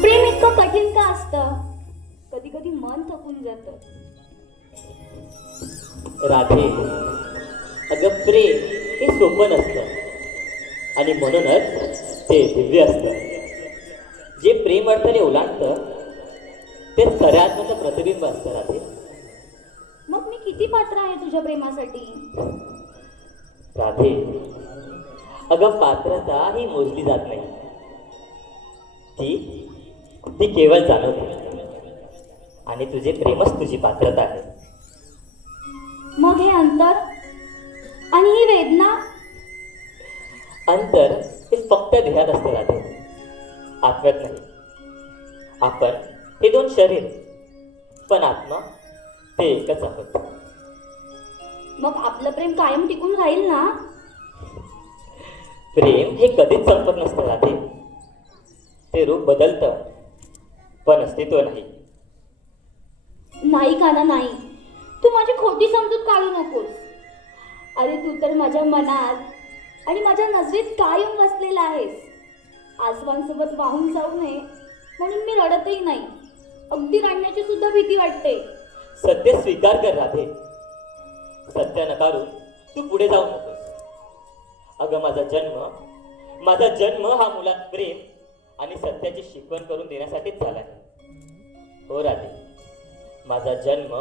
प्रेम इतकं कठीण का असतं? कधी कधी मन थकून जातं. राधे, अगं प्रेम हे सोपं नसतं आणि म्हणूनच ते दिव्य असतं. जे प्रेम अडथळे ओलांडतं ते खऱ्या आत्म्याचं प्रतिबिंब असतं राधे. मग मी किती पात्र आहे तुझ्या प्रेमासाठी? राधे, अगं पात्रता ही मोजली जात नाही, ती ती केवळ जाणवते आणि तुझे प्रेमच तुझी पात्रता आहे. मग हे अंतर आणि ही वेदना? अंतर हे फक्त ध्येयात असतं राधे, आत्म्यात नाही. आपण हे दोन शरीर, पण आत्मा ते एकच आहोत. मग आपलं प्रेम कायम टिकून राहील ना? प्रेम हे कधीच संपत नसतं राधे. ते रूप बदलतं पण अस्तित्व नाही. नाही काना नाही, तू माझी खोटी समजूत काढू नकोस. अरे तू तर माझ्या मनात आणि माझ्या नजरेत कायम बसलेला आहेस. आसवांसोबत वाहून जाऊ नये म्हणून मी रडतही नाही. अगदी रडण्याची सुद्धा भीती वाटते. सत्य स्वीकार कर राधे. सत्य नकारून तू पुढे जाऊ नकोस. अगं माझा जन्म हा मुलात प्रेम आणि सत्याची शिकवण करून देण्यासाठीच झाला. हो राधे, माझा जन्म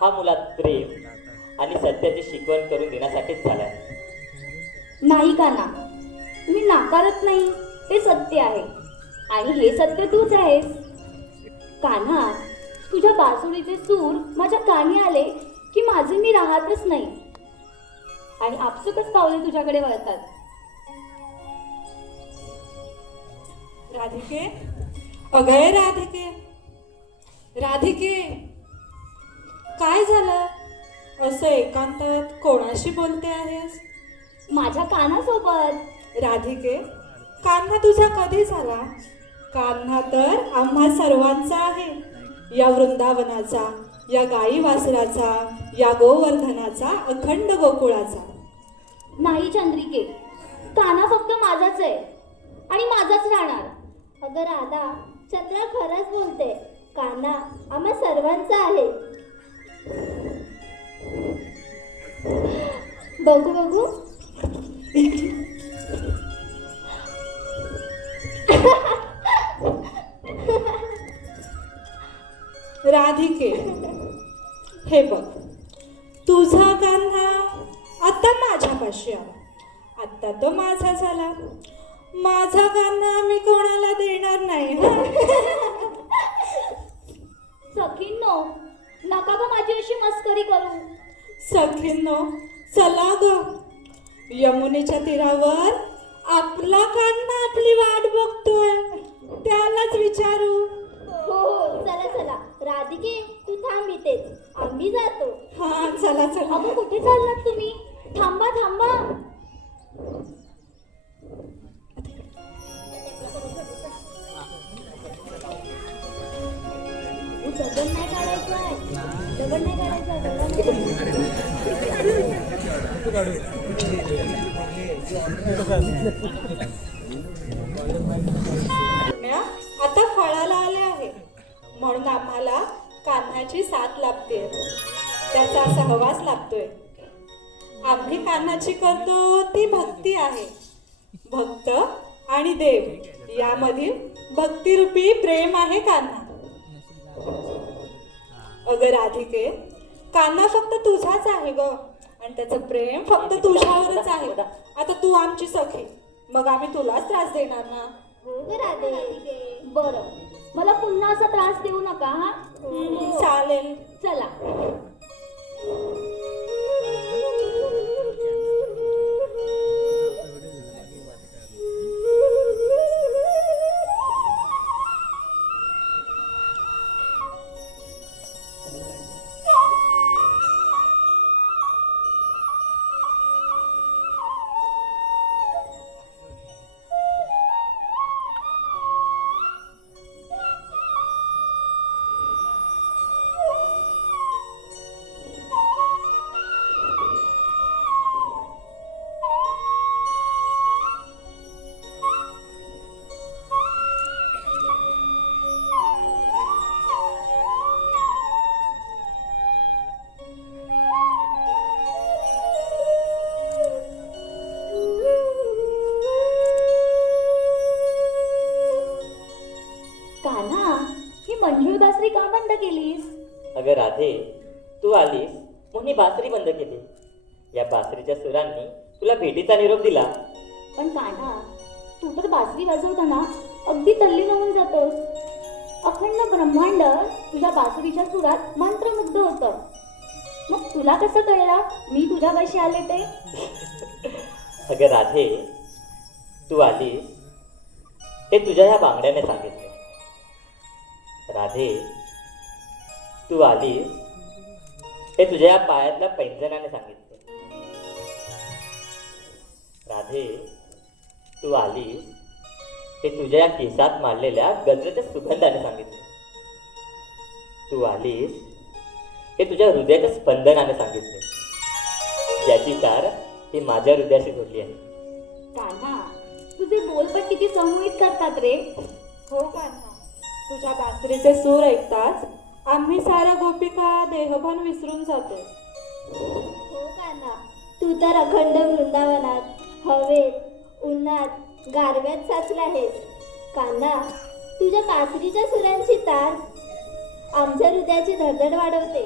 हा मुलात प्रेम आणि सत्याची शिकवण करून देण्यासाठीच झाला. नाही काना, मी नाकारत नाही. हे सत्य आहे आणि हे सत्य तूच आहेस. कान्हा, तुझ्या बासुरीचे सूर माझ्या कानी आले की माझे मी राहतच नाही आणि आपसुकच पावले तुझ्याकडे वळतात. राधिके, अगं राधिके, राधिके, काय झालं? असं एकांतात कोणाशी बोलते आहेस? माझ्या कानासोबत. राधिके, कान्हा तुझा कधी झाला? कान्हा तर आम्हा सर्वांचा आहे. या वृंदावनाचा, या गाई वासराचा, या गोवर्धनाचा, अखंड गोकुळाचा. नाही चंद्रिके, कान्हा फक्त माझाच आहे आणि माझाच राहणार. अगं राधा, चंद्रा खरंच बोलते. कान्हा आम्हा सर्वांचा आहे. बघू बघू. राधिके, हे बघ, तुझा कान्हा आता माझ्यापाशी आला. आता तो माझा झाला. माझा कान्हा मी कोणाला देणार नाही. सखींनो, नका ग माझी अशी मस्करी करू. सखींनो, चला ग, यमुनेच्या तीरावर आपला कान्हा आपली वाट बघतोय. त्यालाच विचारू. हो, चला चला. राधिके, तू थांब इथेच, आम्ही जातो. हा, चला चला. अगं कुठे चाललात तुम्ही? थांबा थांबा. दगड नाही काढायचंय. दगड नाही आता फळाला आले आहे म्हणून आम्हाला कान्हाची साथ लाभते. त्याचा सहवास लाभतोय. आम्ही कान्हाची करतो ती भक्ती आहे. भक्त आणि देव यामधील भक्तिरूपी प्रेम आहे कान्हा. अगं राधिके, कान्हा फक्त तुझाच आहे ग आणि त्याचं प्रेम फक्त तुझ्यावरच आहे. आता तू आमची सखी, मग आम्ही तुलाच त्रास देणार ना? हो ग राधे. बरं, मला पुन्हा असा त्रास देऊ नका. हा चालेल. चला. पंजोळी बासरी का बंद केलीस? अगं राधे, तू आलीस म्हणून ही बासरी बंद केली. या बासरीच्या सुरांनी तुला भेटीचा निरोप दिला. पण कान्हा, तू तर बासरी वाजवताना अगदी तल्लीन होऊन जातोस. अखंड ब्रह्मांड तुझ्या बासरीच्या सुरात मंत्रमुग्ध होतं. मग तुला कसं कळलं मी तुझ्यापाशी आले ते? अगं राधे, तू आलीस हे तुझ्या ह्या बांगड्याने सांगितले. राधे, तू आलीस हे तुझ्या या पायातल्या पैंजणाने सांगितले. राधे, तू आलीस हे तुझ्या या केसात मारलेल्या गजरेच्या सुगंधाने सांगितले. तू आलीस हे तुझ्या हृदयाच्या स्पंदनाने सांगितले, ज्याची तार ही माझ्या हृदयाशी जोडली आहे. कान्हा, तुझे बोलपट किती संमोहित करतात रे. हो कान्हा, तुझ्या बासरीचे सूर ऐकताच आम्ही साऱ्या गोपिका देहभान विसरून जातो. हो कान्हा, तू तर अखंड वृंदावनात, हवेत, उन्हात, गारव्यात साचला आहेस. कान्हा, तुझ्या बासरीच्या सुरांची तार आमच्या हृदयाची धडधड वाढवते.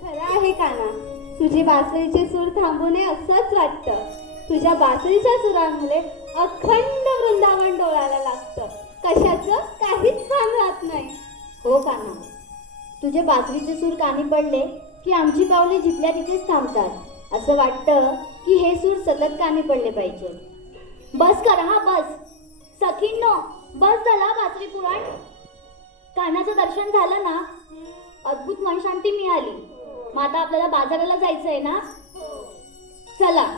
खरं आहे कान्हा, तुझी बासरीचे सूर थांबू नये असंच वाटतं. तुझ्या बासरीच्या सुरांमुळे अखंड वृंदावन डोळायला लागतं. कशाचं काहीच काम राहत नाही. हो कान्हा, तुझे बासरीचे सूर कानी पडले की आमची पावले जिथल्या तिथेच थांबतात. असं वाटतं की हे सूर सतत कानी पडले पाहिजे. बस करा हा, बस. सखींनो, बस झाला बासरी पुराण. कान्हाचं दर्शन झालं ना, अद्भुत मनशांती मिळाली. मग आता आपल्याला बाजाराला जायचंय ना? चला.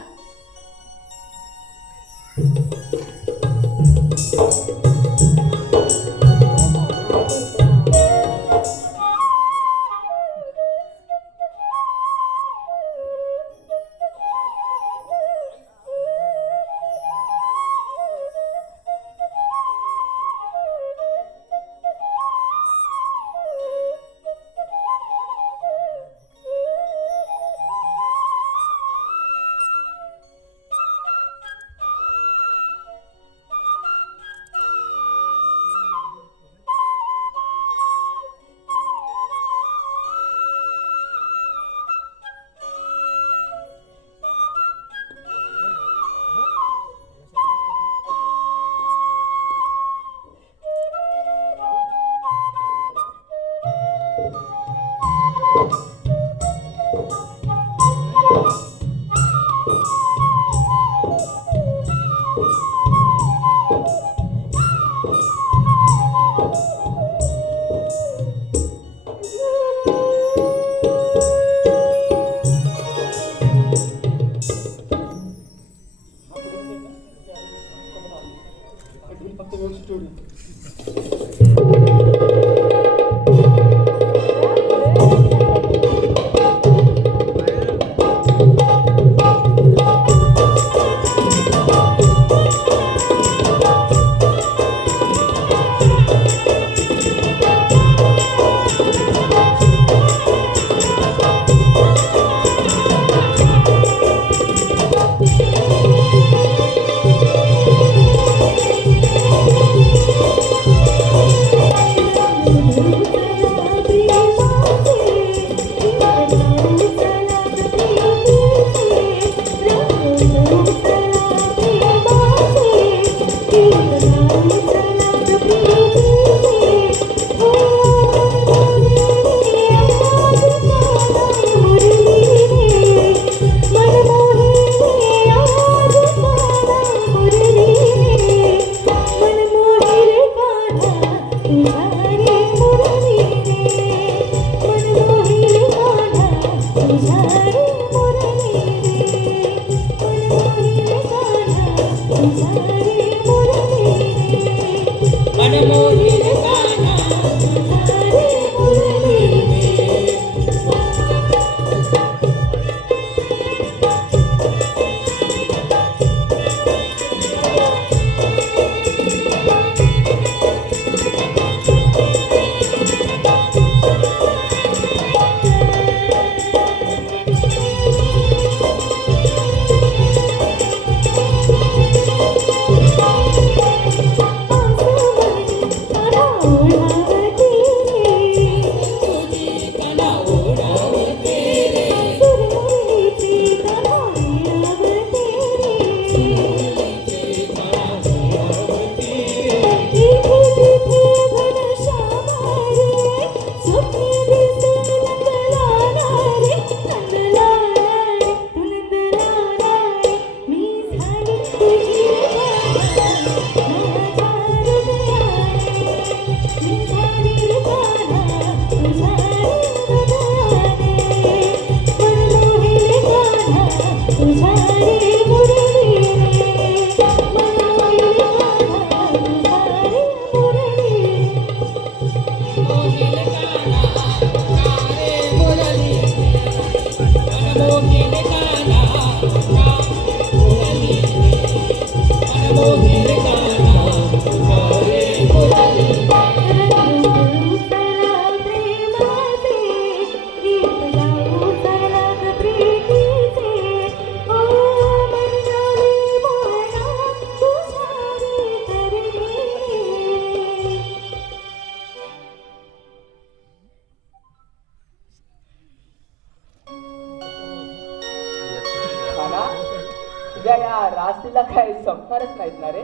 आज तिला काय संपणारच नाहीत ना रे.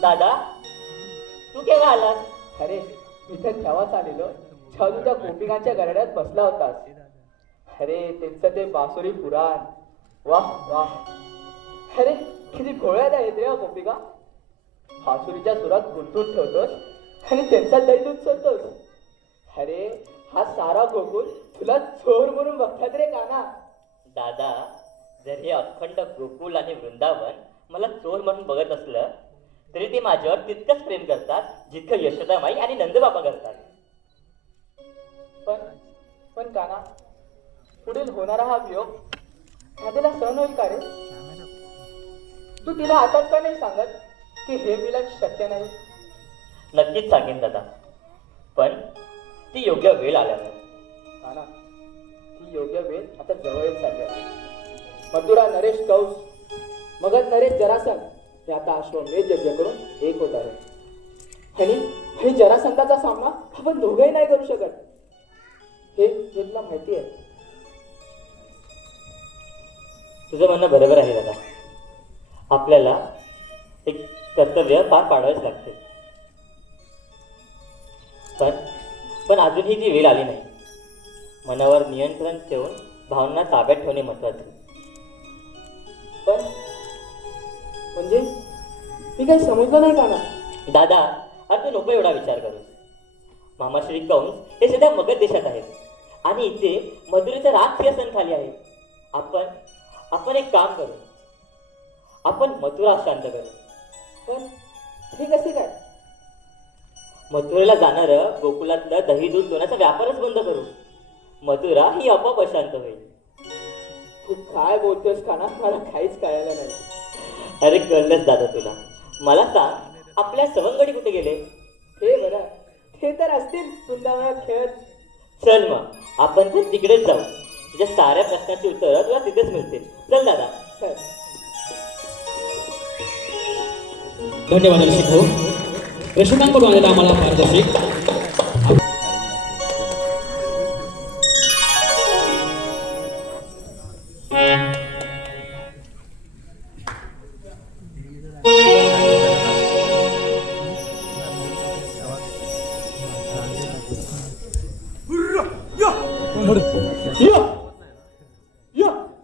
दादा तू केव्हा आलास? अरे इथे तेव्हाच आलेलो जेव्हा तू त्या गोपिकांच्या गरड्यात बसला होतास. अरे त्यांचं ते बासुरी पुराण, वाह वाह. अरे किती भोळ्यात आहेत रे गोपिका. बासुरीच्या सुरात गुंतून ठेवतोस आणि त्यांचा दही दूध सोडतोस. अरे हा सारा गोकुळ तुला चोर म्हणून बघतात रे काना. दादा जर हे अखंड गोकुळ आणि वृंदावन मला चोर म्हणून बघत असलं तरी ते माझ्यावर तितकंच प्रेम करतात जितकं यशोदामाई आणि नंदबाबा करतात. पण काना, पुढील होणारा हा वियोग राधेला सहन होईल का रे? तू तिला आताच का नाही सांगत की हे मिलन शक्य नाही? नक्कीच सांगेन दादा, पण ती योग्य वेळ आल्यावर. काना, ती योग्य वेळ आता जवळच चालली आहे. मथुरा नरेश कौस, मगध नरेश जरासंध हे आता अश्वमेध यज्ञ करून एक होत आहे. आणि जरासंधाचा सामना आपण दोघंही नाही करू शकत हे तुला माहिती आहे. तुझं म्हणणं बरोबर आहे दादा. आपल्याला एक कर्तव्य पार पाडावेच लागते. पण अजूनही ती वेळ आली नाही. मनावर नियंत्रण ठेवून भावना ताब्यात ठेवणे महत्वाचे. पण म्हणजे मी काही समजलं नाही का ना. दादा अरे तू नको एवढा विचार करूस. मामाश्री कंस हे सध्या मगध देशात आहेत आणि इथे मथुरेच्या राजसिंहासन खाली आहे. आपण एक काम करू, आपण मथुरा शांत करू. पण हे कसे काय? मथुरेला जाणारं गोकुलातलं दही दूध दोनाचा व्यापारच बंद करू. मथुरा ही आपोआप अशांत होईल. तू काय बोलतोस काना, मला काहीच कळायला नाही. अरे कळलंच दादा तुला. मला सांग आपल्या सवंगडी कुठे गेले? हे बरं, ते तर असतील वृंदावनात खेळत. चल मग आपण पण तिकडेच जाऊ. तुझ्या साऱ्या प्रश्नाची उत्तरं तुला तिथेच मिळतील. चल दादा. चल. धन्यवाद रसिक भाऊ. रसिकांकडून आलेला आम्हाला पारदर्शक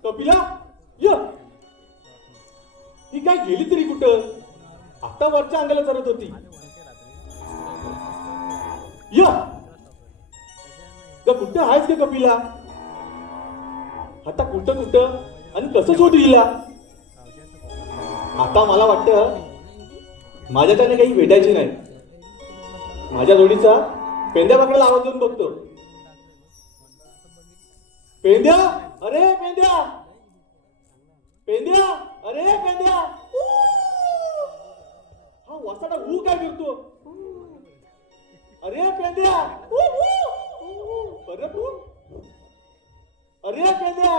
कपिला य ही काय गेली तरी कुठं? आता वरच्या अंगाला चरत होती. य कुठं आहेस का कपिला? आता कुठं कुठं आणि कसं सोडू हिला? आता मला वाटतं माझ्याकडे काही भेटायची नाही. माझ्या जोडीचा पेंद्या बाकड्याला आवाज देऊन बघतो. पेंद्या, अरे पेंद्या, पेंद्या, अरे पेंद्या. हा वासाडा काय करतो? अरे पेंद्या, अरे पेंद्या.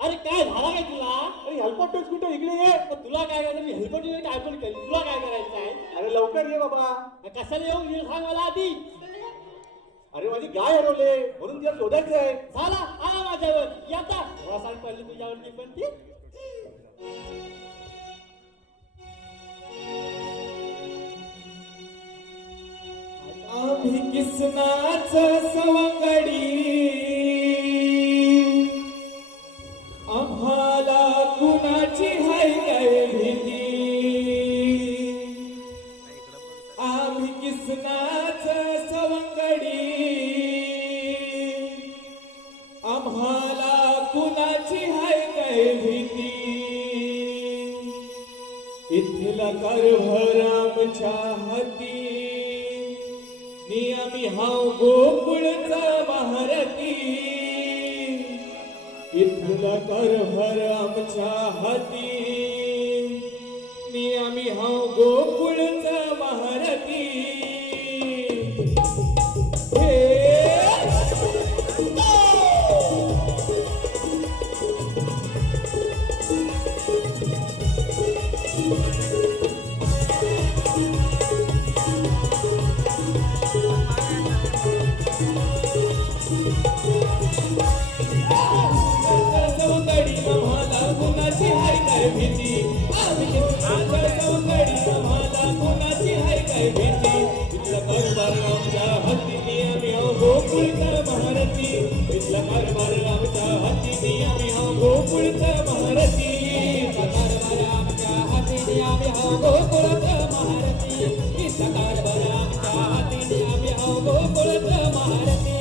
अरे काय झाला काय तुला? अरे हेल्पटच कुठे इकडे ये. तुला काय करायचं? मी हेल्पट काय पण केलं. तुला काय करायचं आहे? अरे लवकर ये बाबा. कशाला येऊ हे सांग मला आधी. अरे माझी गाय हरवले म्हणून तिला शोधायचं आहे. झाला आला माझ्यावर. येता मला सांग पडली तुझ्यावरती पण ती. आम्ही किसनाच सवंगडी आम्हाला कुणाची हाय काय भीती. आम्ही किसनाच सवंगडी आम्हाला कुणाची हाय काय भीती. इथला कारभार आमच्या हाती नियमी हाव गोकुळचा महारथी. इथला कारभार आमच्या हाती नियमी हाव गोकुळचा महारथी. सवंगडी आम्हाला कुणाची हाय काय भीती. आम्ही आहो गोकुळात महारती इथला कारभार आमच्या हाती आम्ही आहो गोकुळात महारती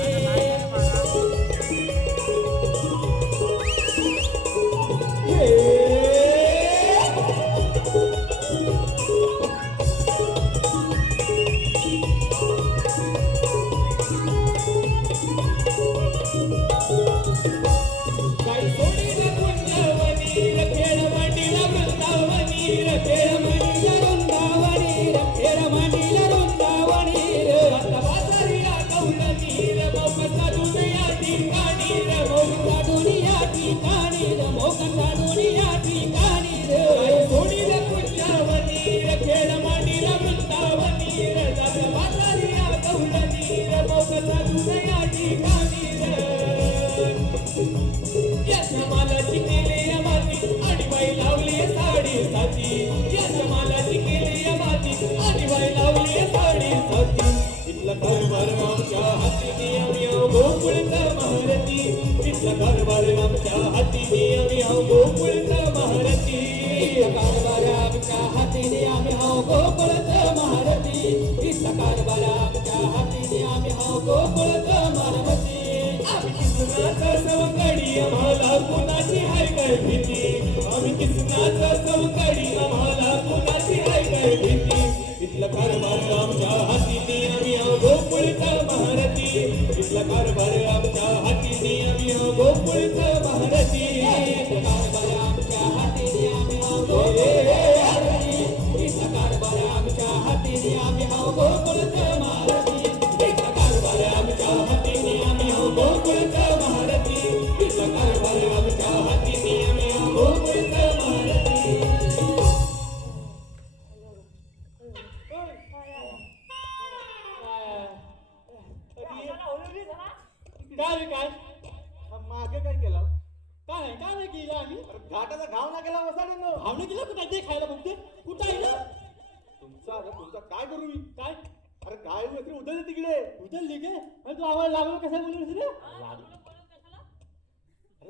काय सोडीला कुंजवनी खेळ मांडीला वृंदावनी खेळ मांडीला वृंदावनी खेळ मांडीला वृंदावनी आता बाजारीला गौरणी मौका दुनिया ठिकाणी मौका दुनिया ठिकाणी मौका दुनिया ठिकाणी काय सोडीला कुंजवनी खेळ मांडीला वृंदावनी आता बाजारीला गौरणी मौका दुनिया ठिकाणी मालाची केली माती आणि बाई लावली साडी साती या मालाची केली माती आणि बाई लावली साडी साती इथला कारभार आमच्या हाती आम्ही गोकुळचा महारती इथला कारभार आमच्या हाती आम्ही गोकुळचा महारती कारभार आमच्या हाती आम्ही गोकुळचा महारती इथला कारभार आमच्या हाती आम्ही गोकुळचा महारती आम्ही किसनाचा सवंगडी आम्हाला कुणाची हाय काय भीती आम्ही किसनाचा सवंगडी आम्हाला कुणाची हाय काय भीती इथला कारभार आमच्या हाती आम्ही गोकुळचा महारती इथला कारभार आमच्या हाती आम्ही गोकुळचा महारती कारभार आमच्या हाती आम्ही इथला कारभार आमच्या हाती आम्ही गोकुळचा महारती इथला कारभार आमच्या हाती आम्ही गोकुळचा महारती इथला कारभार आमच्या हाती आम्ही गोकुळचा महारती काय रे काय मागे काय केलं काय काय नाही केलं आम्ही घाटाचा घाव ना केला वसाडीनं भावने केलं कुठं ते खायला बघते कुठं आहे ना तुमचा काय करू मी काय अरे काय उतरले तिकडे उचलली काय आणि तू आवाज लागलो कसा बोलून रे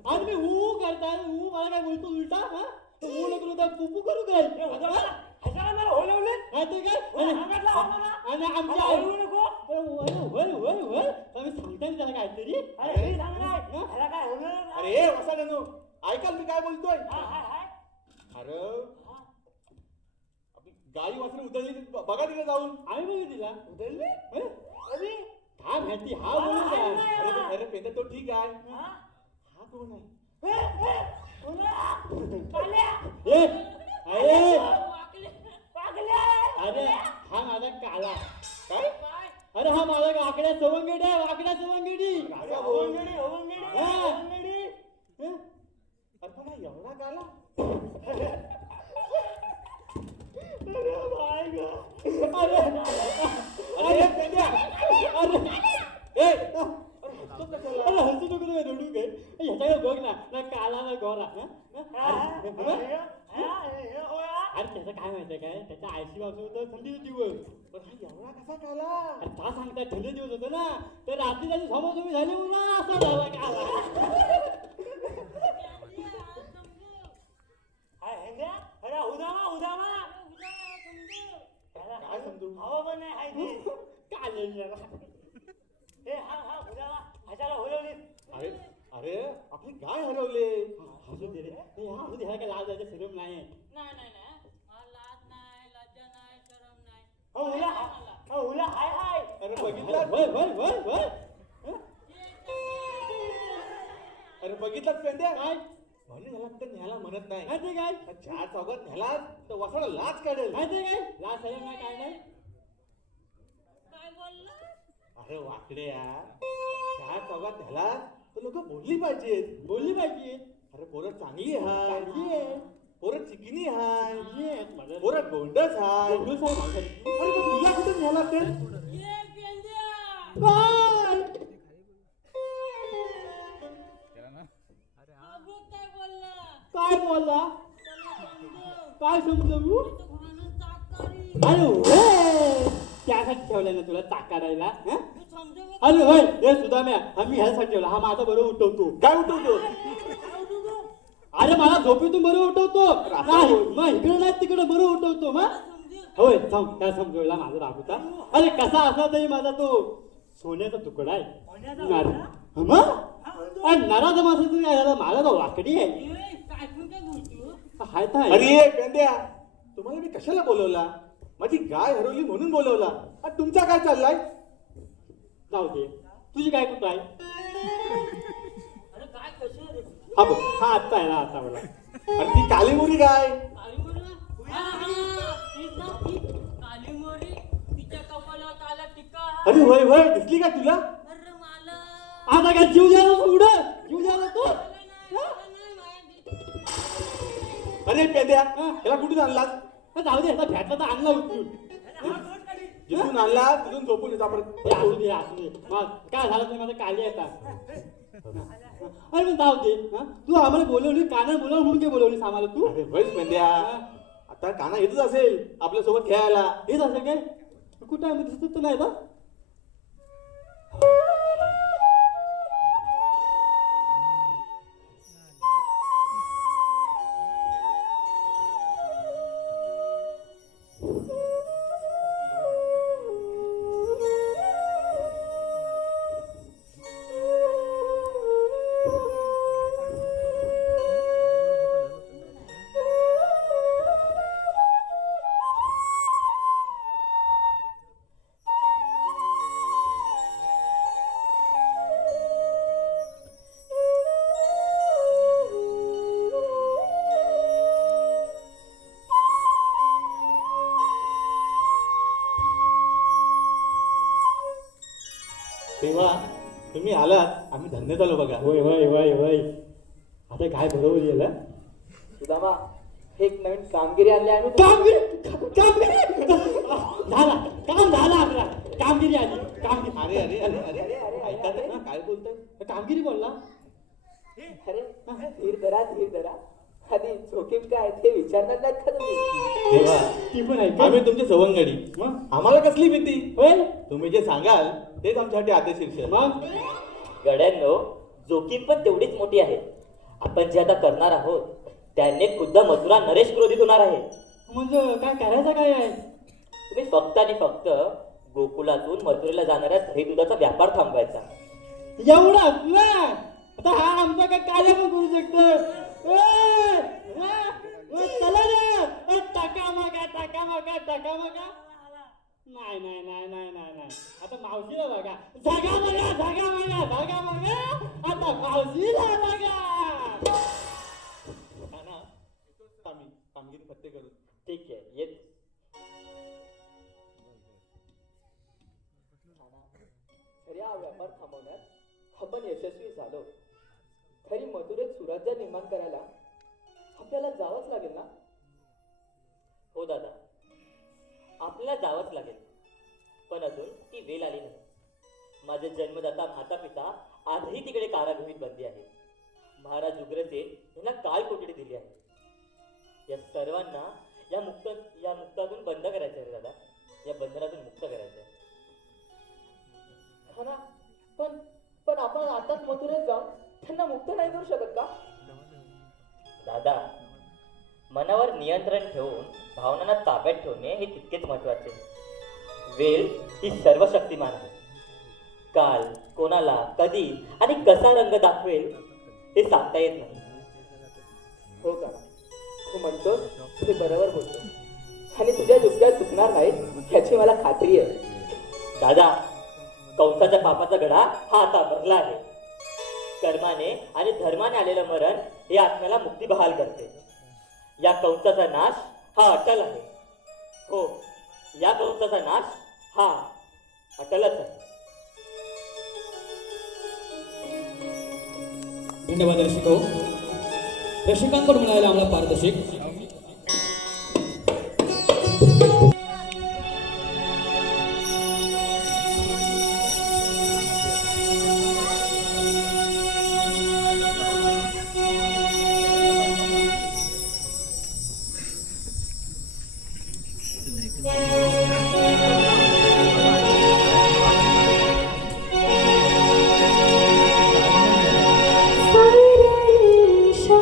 आज मी हू करताय हू मला काय बोलतो उलटा हा हू नको तर पुपू करू काय ते काय आणि आमच्या आम्ही सांगताय त्याला काहीतरी अरे वसाड्यानो ऐकाल मी काय बोलतोय अरे गाई वासरी उतरली बघा तिकडे जाऊन आम्ही बघू तिला उतरली काय माहिती हा बोलून काय अरे पेंदा तो ठीक आहे हा कोण आहे अरे हा माझा काला काय अरे हा माझा वाकड्या सवंगडी आहे वाकड्या सवंगडी अरे बघा एवढा गाला अरे पेंड्या अरे अरे हसू नको तुम्ही रडू काय ह्याच्याकडे बघ ना काला ना गोरा अरे त्याचं काय माहितीये काय त्याच्या आयशी बाजू होतं थंडी होती वर पण हा एवढा कसा काला अरे का सांगताय थंडी दिवस होतं ना तर रात्री त्याची समोर झाली ना असा झाला काला काय समजू अरे अरे आपली गाय हरवले हसू दे रे हसू दे काय लाज जायचं शरम नाही अरे बघितलं अरे बघितलं पेंड्या काय म्हणून ह्याला कुठे न्यायला म्हणत नाही माहिती काय चार चौकात न्याला तर वसाला लाच काढेल माहिती काय लाज शरम नाही काय नाही अरे वाकड्या चार चौकात न्याला तर लोक बोलली पाहिजे अरे पोरं चांगली हाय पोरं चिकनी हाय पोरं गोंडस हाय अरे पण तुला कुठे न्याला ते काय बोलला काय समजू अरे होय त्यासाठी ठेवलंय ना तुला चाक काढायला अरे होय हे सुद्धा म्या आम्ही ह्यासाठी ठेवला हा माझा बरोबर उठवतो काय उठवतो अरे मला झोपेतून बरं उठवतो नाही मग इकडे नाही तिकडे बरं उठवतो मग होय थांब काय समजवला माझा बाबूचा अरे कसा असला तरी माझा तो सोन्याचा तुकडा आहे नराचा मासा तरी काय झाला मला तो वाकडी आहे हाय तर आहे. अरे पेंद्या तुम्हाला मी कशाला बोलवला माझी गाय हरवली म्हणून बोलवला आणि तुमचा काय चाललाय जाऊ दे तुझी काय कुठं आहे हा बघ हा आत्ता आहे ना आता मला अरे ती कालीमुरी गाय अरे होय होय दिसली का तुला आता काय जीव द्यायला उड जीव द्यायला तो अरे पेंद्या त्याला कुठून आणलास जाऊ दे आता भेटला तर आणला उचलून जिथून आणला तिथून झोपून येतो आपण हे असू दे असू दे मग काय झालं ते माझं काली येतात अरे मग जाऊ दे हा? तू आम्हाला बोलवली काना बोलव म्हणून काय बोलवलीस आम्हाला तू अरे होयच पेंद्या आता काना येतच असेल आपल्या सोबत खेळायला हेच असं काय कुठं आहे मग दिसत तर नाही ना तेव्हा तुम्ही आलात आम्ही धन्य झालो बघा होय होय होय होय आता काय बरोबर येईल सुदामा एक नवीन कामगिरी आणली आम्ही कामगिरी झाला काम झाला आपला कामगिरी आली कामगिरी अरे अरे अरे अरे अरे ऐका तर ना काय बोलतोय कामगिरी बोलला अरे धीर धरा आधी जोखीम काय ते विचारणार नाहीत का तुम्ही तेव्हा ती पण आहे आम्ही तुमचे सवंगडी मग आम्हाला कसली भीती होय तुम्ही जे सांगाल तेच आमच्यासाठी आदेशीर मग गड्यांनो जोखीम पण तेवढीच मोठी आहे आपण जे आता करणार आहोत त्याने खुद्द मथुरा नरेश क्रोधित होणार आहे म्हणजे काय करायचं काय आहे तुम्ही फक्त आणि फक्त गोकुलातून मथुरेला जाणाऱ्या दही दुधाचा व्यापार थांबवायचा एवढाच ना आता हा आमचा काय कार्य पण करू शकतो चला रे टाका मागा नाही नाही नाही नाही नाही नाही आता मावशीला बघा जागा बघा आता मावशीला बघा आम्ही कामगिरी फत्ते करू ठीक आहे येत खरी हा व्यापार थांबवण्यात आपण यशस्वी झालो खरी मथुरेत सुराज्य निर्माण करायला आपल्याला जावंच लागेल ना हो दादा आपल्याला जावंच लागेल पण अजून ती वेळ आली नाही माझे जन्मदाता माता पिता आजही तिकडे कारागृहीत बंदी आहे महाराज उग्रसेन यांना काल कोठडी दिली आहे या सर्वांना या मुक्तातून बंद करायचं आहे दादा या बंधनातून मुक्त करायचं आहे खरा पण आपण आताच मथुरेत जाऊन त्यांना मुक्त नाही करू शकत का दादा मनावर नियंत्रण ठेवून भावनांना ताब्यात ठेवणे हे तितकेच महत्वाचे वेळ ही सर्वशक्तिमान आहे काल कोणाला कधी आणि कसा रंग दाखवेल हे सांगता येत नाही हो का तू म्हणतोस ते बरोबर बोलतोस आणि तुझ्या दुसऱ्या चुकणार नाहीत ह्याची मला खात्री आहे दादा कंसाच्या पापाचा गडा हा आता भरला आहे कर्माने आणि धर्माने आलेलं मरण हे आत्म्याला मुक्ती बहाल करते या कंसाचा नाश हा अटल आहे हो या कंसाचा नाश हा अटलच आहे धन्यवाद रसिक हो रसिकांकडून मिळालेला आम्हाला पारितोषिक शा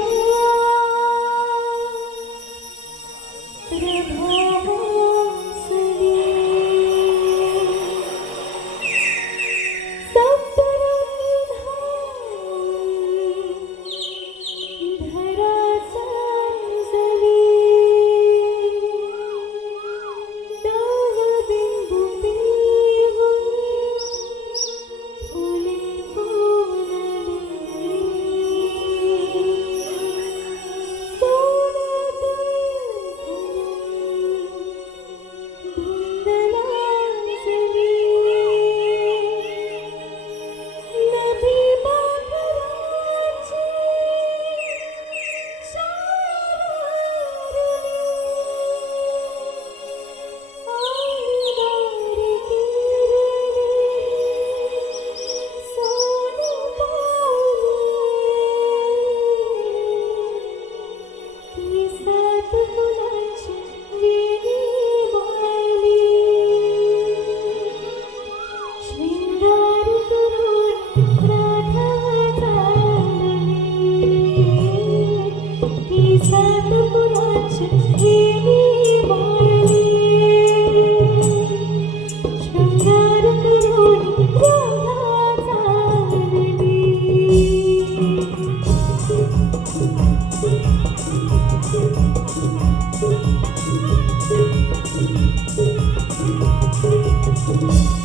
Thank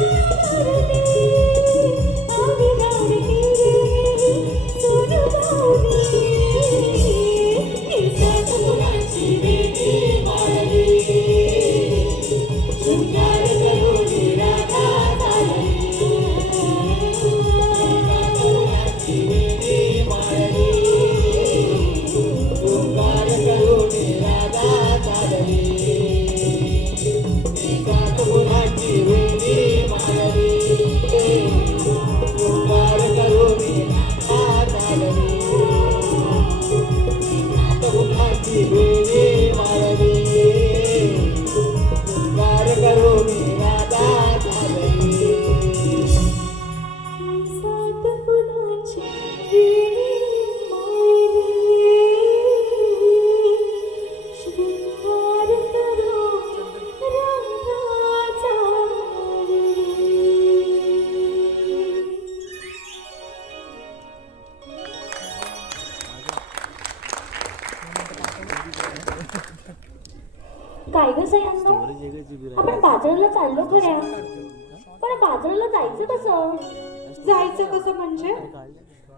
you. आपण बाजाराला चाललो खऱ्या, पण बाजाराला जायचं कसं? जायचं कसं म्हणजे?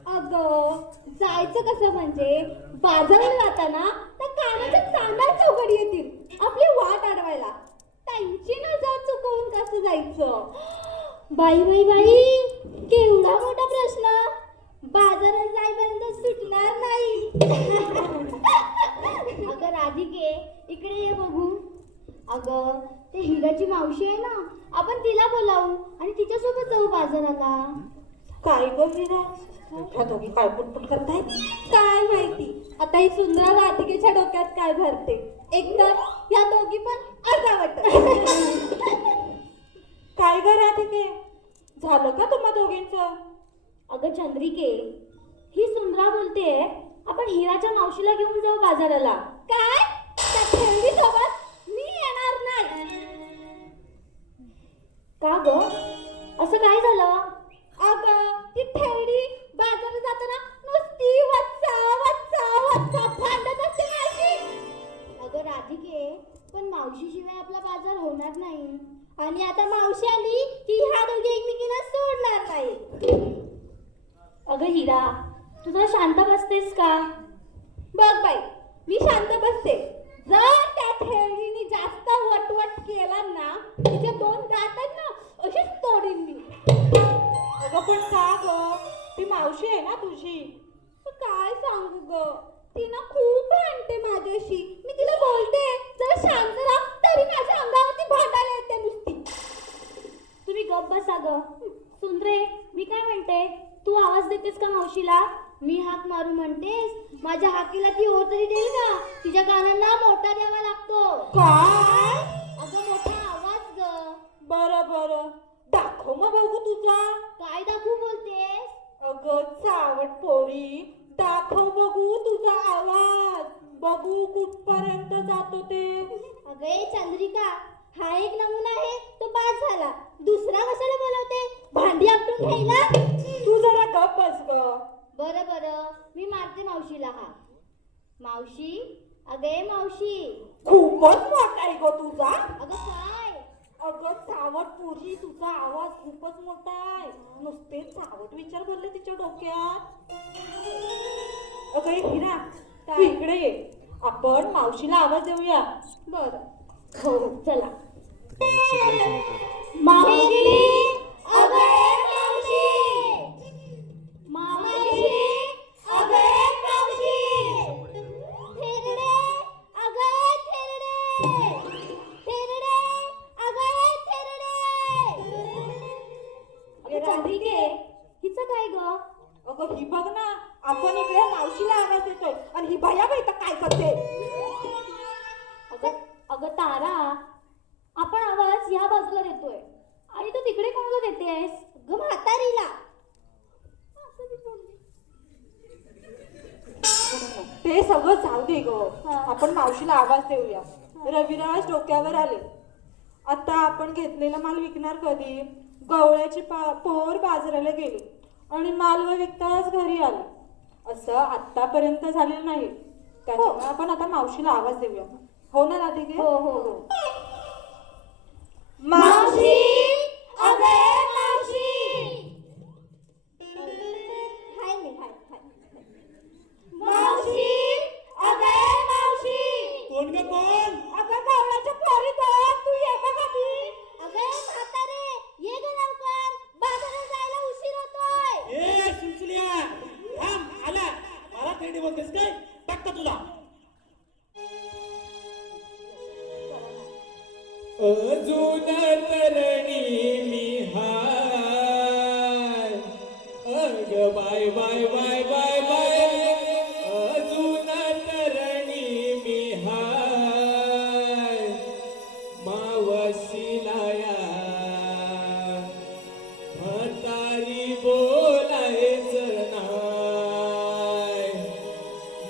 अगं जायचं कसं म्हणजे बाजाराला जाताना त्या कानाच्या चांदाल चौकडी येतील आपली वाट अडवायला. त्यांची नजर चुकवून कसं जायचं? बाई बाई बाई, केवढा मोठा प्रश्न. बाजारात जाईपर्यंत सुटणार नाही. अगं राधिके, इकडे ये बघू. अगं ते हिराची मावशी आहे ना, आपण तिला बोलावू आणि तिच्यासोबत जाऊ बाजाराला. काय ग हिरा, ह्या दोघी काय पुटपुट करताय? काय माहिती आता ही सुंदर राधिकेच्या डोक्यात काय भरते. एकतर या दोघी पण अर्धावट. काय ग राधिके, झालं का तुम्हा दोघींचं? अगं चंद्रिके, ही सुंदरा बोलतेय आपण हिराच्या मावशीला घेऊन जाऊ बाजाराला. काय? त्या खेळणी सोबत मी येणार नाही. का ग, असं काय झालं? अगं ती थेरडी बाजारात जाताना नुसती वच्चा वच्चा वच्चा भांडत असते माझी. अगं राधिके, पण मावशीशिवाय आपला बाजार होणार नाही. आणि आता मावशी आली की ह्या दोघी एकमेकींना सोडणार नाही. अगं हिरा, तू जरा शांत बसतेस का? बघ बाई, मी शांत बसते. जर त्या थेरडीने जास्त वटवट केला ना, तिचे दोन दात आहेत ना अशीच तोडीन मी. अगं पण का ग, ती मावशी आहे ना तुझी. काय सांगू ग, ती ना खूप भांडते माझ्याशी. मी तिला बोलते जरा शांत राहा, तरी माझ्या अंगावरती भांडायला येते नुसती. तुम्ही गप्प बसा ग. सुंदरे, मी काय म्हणते, तू आवाज देतेस का मावशीला? मी हाक मारू म्हणतेस? माझ्या हाकीला ती हो तरी देईल का? तिच्या कानांना मोठा द्यावा लागतो. काय? अगं मोठा आवाज ग. बरं बरं, दाखव मग बघू तुझा. काय दाखवू बोलतेस? अगं चावट पोरी, दाखव बघू तुझा आवाज. बघू कुठपर्यंत जातो ते. अगे चंद्रिका, हा एक नमुना आहे तो पास झाला. दुसरा कशाला बोलवते? भांडी आपटून घ्यायला? तू जरा गप बस ग. बरं बरं, मी मारते मावशीला हा. मावशी, अगे मावशी. खूपच मोठा आहे ग तुझा. अगं काय? अगं चावट पोरी, तुझा आवाज खूपच मोठा आहे. नुसते चावट विचार भरले तिच्या डोक्यात. अगं हिरा, तू इकडे ये, आपण मावशीला आवाज देऊया. बरं, हो चला. मावशी, अगे मावशी. मावशी, अगे मावशी. थेरडे, अगे थेरडे. थेरडे, अगे थेरडे. अगं राधिके, हिचं काय ग? अगं ही बघ ना, आपण इकडे मावशीला आवाज देतोय आणि ही भया बाई तर काय करते? अगं अगं तारा, आपण आवाज ह्या बाजूला देतोय आणि तू तिकडे कोणाला देतेस? ग म्हातारीला. ते सगळं जाऊ दे ग, हा. आपण मावशीला आवाज देऊया. रविराज डोक्यावर आले. आता आपण घेतलेला माल विकणार कधी? गवळ्याची पोर बाजाराला गेली आणि माल विकताच घरी आली. असं आतापर्यंत झालेलं नाही. त्याच्यामुळे आपण आता मावशीला आवाज देऊया. हो ना राधिके? हो हो हो. मावशी, अगे मावशी. हाय मी, हाय हाय. मावशी, अगे मावशी. कोण ग कोण? अगं गवळ्याच्या पोरी तर तू ये का कधी? अगे म्हातारे, ये ग लवकर, बाजारात जायला उशीर होतोय. ए सुचलिया, थांब, आला. मला थेडी बोलतेस काय? टाकता तुला. अजून तरणी मी हाय, अग बाय बाय बाय बाय बाय. अजून तरणी मी हाय, मावशीला या म्हातारी बोलायचं नाय.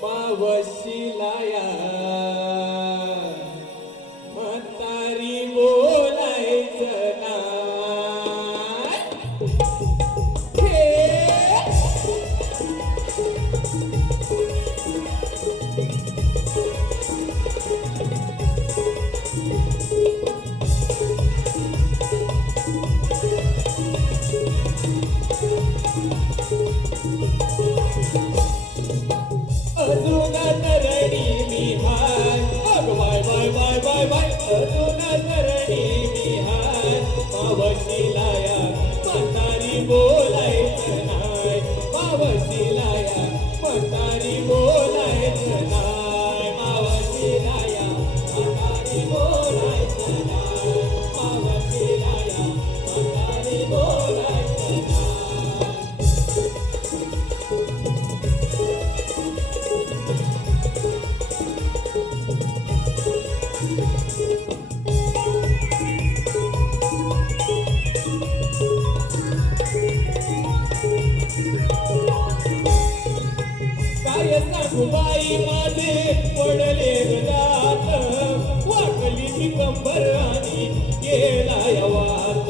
मावशीला या म्हातारी बोलायचं नाय. हे मावशीला या म्हातारी बोलायचं नाय मावशीला या म्हातारी बोलायचं नाय मावशीला या म्हातारी बोलायचं नाय मावशीला या म्हातारी बोलायचं नाय काय सांगू बाई माझे पडले गदात वाकली ती कंबर आणि गेला या वात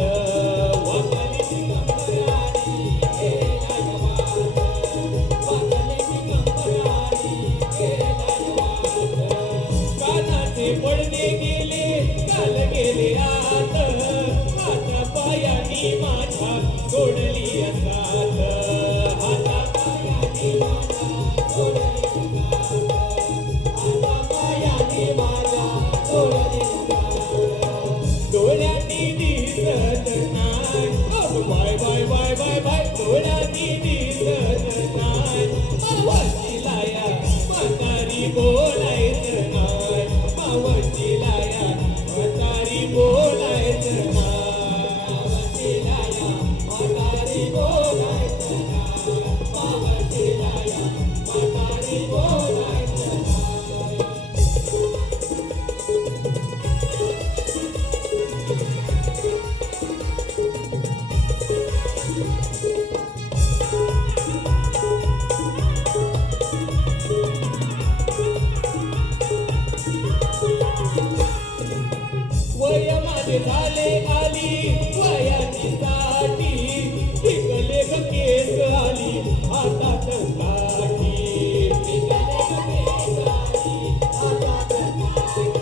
वाकली ती कंबर आणि गेला या वात वाकली ती कंबर आणि गेला या वात कानाचे पडदे गेले काल गेले आत हाता पायानी माझ्या सोडली असात हाता पायानी माझ्या सोडली हाता पायानी माझ्या सोडली डोळ्यांनी दिसत नाय बाय बाय बाय बाय बाय डोळ्यांनी दिसत नाय मावशीला या म्हातारी बोलायचं नाय मावशीला या म्हातारी बोलायचं नाय मावशीला या म्हातारी बोलायचं नाय मावशीला या म्हातारी बोलायचं नाय वय माझे झाले आली वयाची साठी पिकले ग केस आली हातात काठी पिकले ग केस आली हातात काठी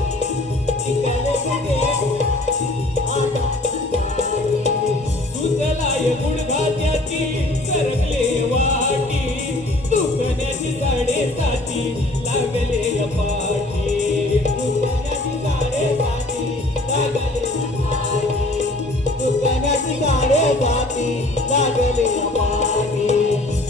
पिकले ग केस हातात काठी सुचलाय गुडघात्याची सरकले वाटी दुखण्याची साडेसाती लागले या पाठी दुखण्याची साडेसाती लागले या पाठी दुखण्याची साडेसाती लागले या पाठी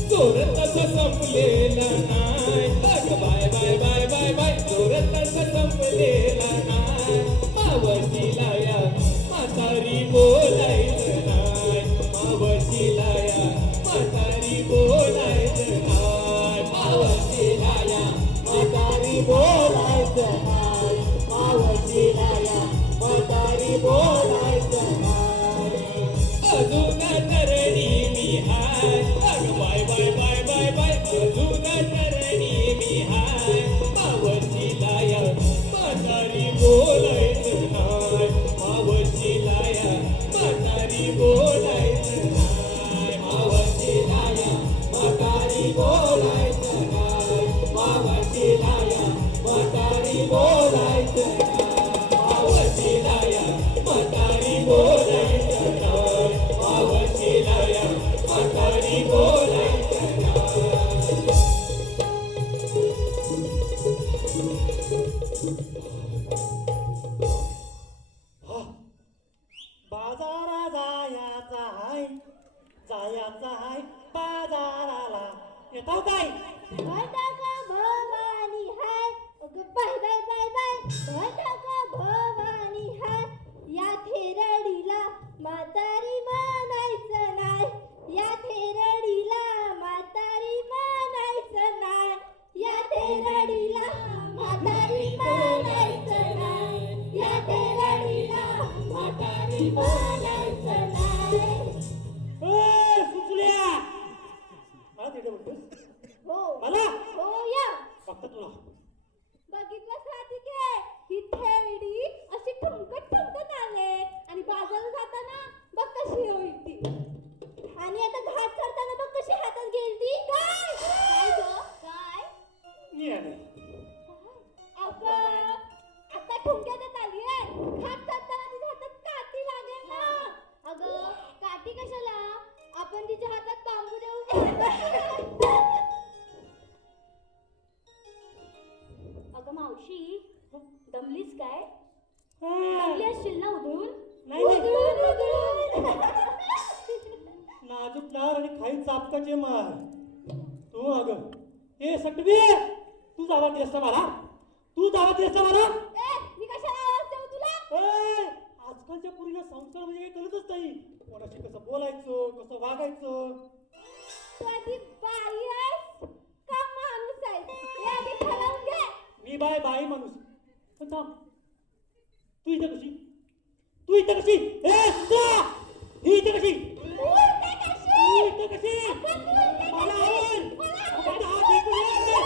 चोरतच संपलेलं नाय अग बाय बाय बाय बाय बाय चोरतच संपलेलं नाय मावशीला या म्हातारी बोलायचं नाय मावशीला या म्हातारी बोलायचं नाय मावशीला या म्हातारी बोलायचं नाय मावशीला या म्हातारी बोलायचं नाय अजून तरणी मी हाय अग बाय बाय बाय बाय बाय अजून तरणी मी हाय मावशीला या म्हातारी बोलायचं नाय मावशीला या म्हातारी बोलायचं नाय मावशीला या म्हातारी बोलायचं नाय मावशीला या म्हातारी बोलायचं नाय मावशीला या म्हातारी बोलायचं नाय मावशीला या म्हातारी बोलायचं नाय बाजारा जायाचा हाय बाजाराला येतो काय भटाका भवानी हाय बाय बाय बाय बाय भटाका भवानी हाय या थेरडीला म्हातारी म्हणायचं नाय या थेरडीला म्हातारी म्हणायचं नाय या थेरडीला म्हातारी म्हणायचं नाय या थेरडीला म्हातारी म्हणायचं नाय सुचल्या मला तिथे म्हणतोस हो मला हो या फक्त तुला बघितलंस राधिके ही थेरडी अशी ठुमकत आले आणि बाजारात जाताना बघ कशी होईल ती आणि आता घाट चढताना बघ कशी हातात घेईल ती काय काय ग काय मी आले अगं आता ठुमक्यात आलीये घाट चढताना तिच्या हातात काठी लागेल ना अगं काठी कशाला आपण तिच्या हातात बांबू देऊ अगं मावशी दमलीस काय दमली असशील ना उधळून नाही, नाही. उधळून चापकाचे मार तू अगं हे सटवी तू जावा दिस ना मला तू जावा दिस ना मला मी कशाला आवाज देऊ तुला ए, आजकालच्या पूर्वीला संस्कार म्हणजे काही कळतच नाही कोणाशी कसं बोलायचं कसं वागायचं तू आधी बाई आहेस का माणूस आहेस हे आधी ठरवून घे. मी बाई माणूस पण थांब तू इथं कशी तू इथं कशी ए सुद्धा ही इथं कशी तू इथे कशी? तू इथं कशी अगं, तू इथे मला कशी? आवड माझा हात ऐकून ये.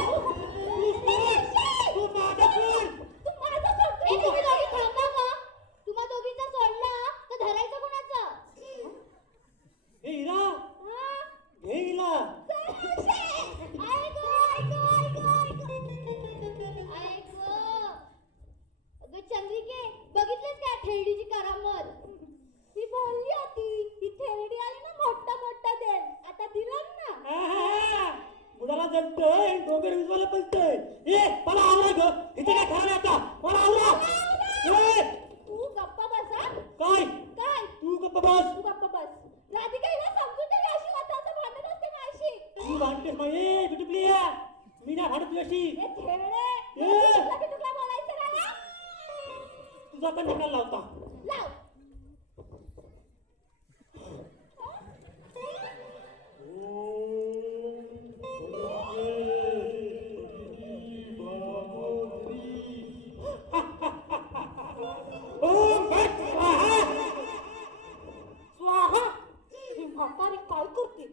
तू माझा कोण तू माझं सोडतोय. तुम्ही दोघी थांबा का? तुम्हा दोघींचा सोडला तर धरायचं कोणाचं? हे हिरा हा? घे हिला चंद्रिके बघितलीस का थेरडीची करामत ती बोलली होती ती थेरडी आली ना मोठा देण आता दिलं ना मुलाला जळतोय डोंगर विजवाला पलतोय ए मला आवरा ग इथे काय खायला आता मला आवरा ए तू गप्पा बसा काय काय तू गप्प बस तू गप्पा बस राधिका हिला समजून दे अशी वाचायचं भांडण असते माझी तू भांडतेस मग ए बिटुकली मी नाही भांडत तुझ्याशी हे थेरडे ए! तुला बोलायचं ना ना? तुझा पण निकाल लावता लाव स्वाहा ही म्हातारी काय करते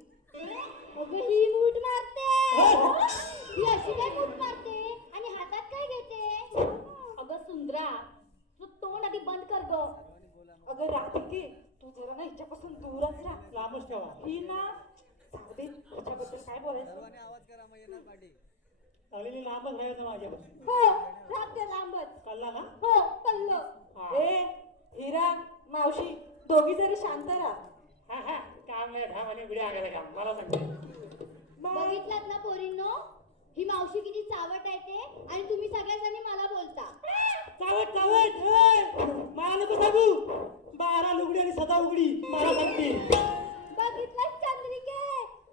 अगं ही मूठ मारते ही अशी काय मूठ मारते आणि हातात काय घेते अगं सुंदरा तू तोंड आधी बंद कर ग अगं राधिके तू जरा ना हिच्यापासून दूरच राहा. लांबच ठेवा ही ना जाऊ दे हिच्याबद्दल काय बोलायचं चालेली लांबच राहायचं माझ्यापासून हो राहते लांबच कळला ना हो कल्लं हा. ए हिरा मावशी दोघी जरी शांत राहा. काम नाही घाम आणि बिड्या आगायला काम मला सांगते बघितलात ना पोरींनो ही मावशी किती चावट आहे ते आणि तुम्ही सगळ्याजणी मला बोलता चावट मला नको सांगू 12 लुगडी आणि सदा उघडी मला सांगते बघितलात चंद्रिके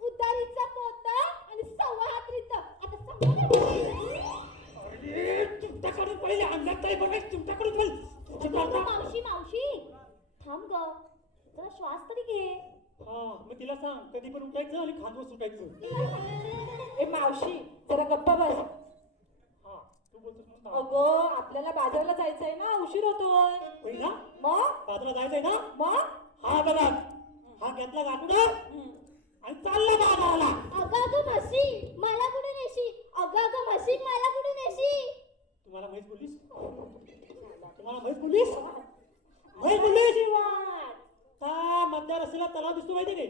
उदारीचा पोता आणि सव्वा हात रित आता समजा तुमच्याकडून पहिले अंगात काही बघायचं तुमच्याकडून मावशी थांब ग जरा श्वास तरी घे हा मग तिला सांग कधी पण उठायचं आणि खांदवर सुटायचं ए मावशी जरा गप्पा बस. हा तू बोलतोस म्हणून सांग. अगं आपल्याला बाजारला जायचंय ना उशीर होतोय. होईल ना मग बाजूला जायचंय ना मग हा बघा हा घेतला गाठूडा आणि चालला बाजाराला अगं म्हशी मला कुठे नेशी अगं म्हशी मला कुठे नेशी तुम्हाला म्हैस बोललीस म्हैस बोललीस का मधल्या रस्त्याला तलाव दिसतो माहिती काय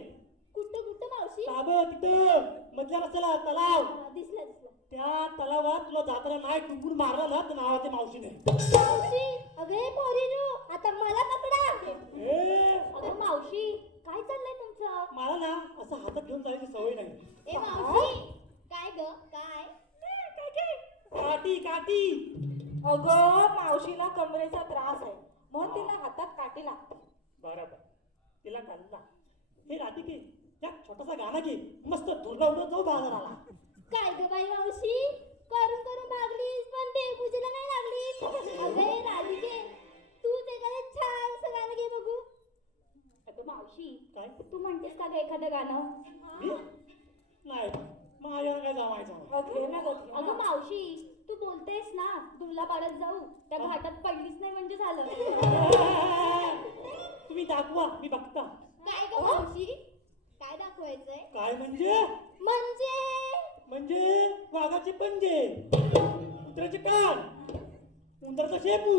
कुठं मावशी का बघ तिथं मधल्या रस्त्याला तलाव दिसला त्या तलावात तुला जाताना नाही टुंकून मारला ना तर नावाचे मावशी नाही मावशी अगे पोरीनो आता मला पकडा ए, अगं मावशी काय चाललंय तुमचं मला ना असं हातात घेऊन जायची सवय नाही ए मावशी काय ग काय काठी अगं मावशीला कमरेचा त्रास आहे म्हणून तिला हातात काठी लागते. बरोबर तिला काढला हे राधिके त्या छोटासा गाणं घे मस्त धुरला उडत जाऊ बाजाराला काय ग बाई मावशी करून भागलीस पण देवपूजेला नाही लागली अगे राधिके तू ते काय छान गाणं घे बघू अगं मावशी काय तू म्हणतेस का ग एखादं गाणं मी नाही माझ्या काय जमायचं घे ना गं, घे अगं ना. मावशी तू बोलतेस ना दुर्ला पाडत जाऊ त्या घाटात पडलीच नाही म्हणजे झालं तुम्ही दाखवा मी बघता काय ग मावशी काय दाखवायचंय काय म्हणजे म्हणजे वाघाचे पंजे कुत्र्याचे कान उंदराचा शेपू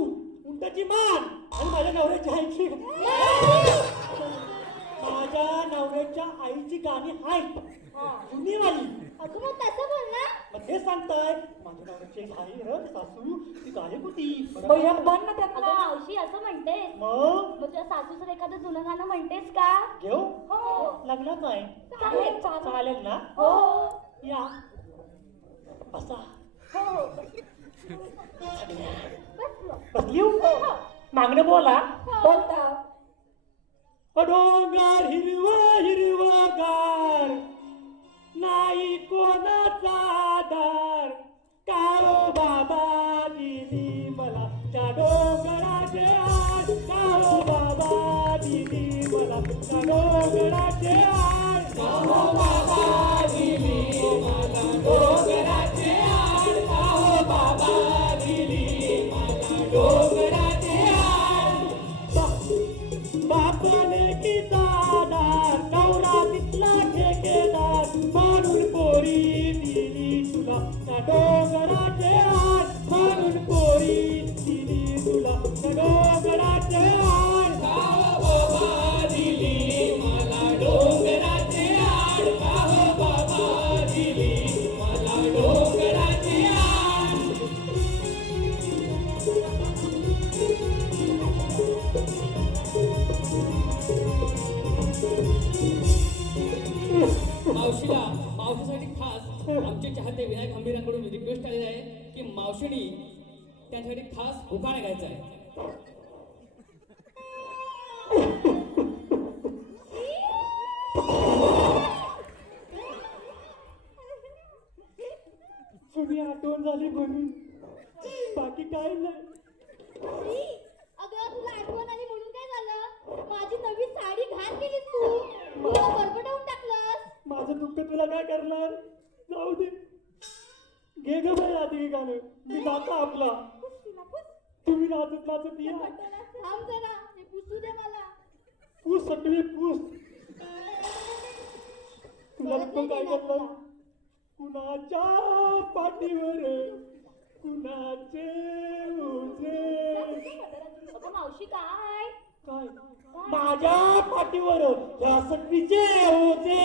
उंटाची मान आणि माझ्या नवऱ्याच्या आईची माझ्या नवऱ्याच्या आईची गाणी आहेत जुनी वाली अगं मग तसं बोल ना मग हे सांगताय माझ्या नवऱ्याची आई र सासू ती गायक होती मग एक बन ना अगं त्यातला. मावशी असं म्हणतेस मग तुझ्या सासूसर एखादं जुनं गाणं म्हणतेस का घेऊ हो लग्नाचं आहे चालेल चालेल ना हो या बसा हो बस येऊ मागणं बोला बोलता डोंगर हिरवा हिरवा गार डोंगराचे आड काहो बाबा दिली मला डोंगराचे आड काहो बाबा दिली मला डोंगराचे आड बापाने की दादार नवरा तिथला ठेकेदार म्हणून पोरी दिली तुला त्या डोंगराचे आड म्हणून पोरी दिली तुला त्या डोंगराचे आड काहो बाबा दिली मला डोंगराचे आड काहो बाबा दिली मला डोंगराचे आड मावशीसाठी खास आमचे चाहते विनायक हंबीरांकडून रिक्वेस्ट आलेली आहे की मावशीनी त्यासाठी खास उपाय घ्यायचा आहे. जुनी आठवण झाली म्हणून बाकी काय नाही. अगं तुला आठवण आली म्हणून काय झालं? माझी नवी साडी घाण केलीस तू. तुला बरबटवून टाकलंस. माझं दुःख तुला काय करणार? जाऊ दे. घे ग बाई आधी गाणं. मी जातो आपला. तुम्ही नाचत नाचत या. थांब जरा, हे पुसू दे मला. पूस सगळी पूस. तुला परत पण नाही काय देणार करणार? तुला. कुणाच्या पाठीवर कुणाचे ओझे. अगं मावशी काय? काय माझ्या पाठीवर ह्या सटवीचे ओझे.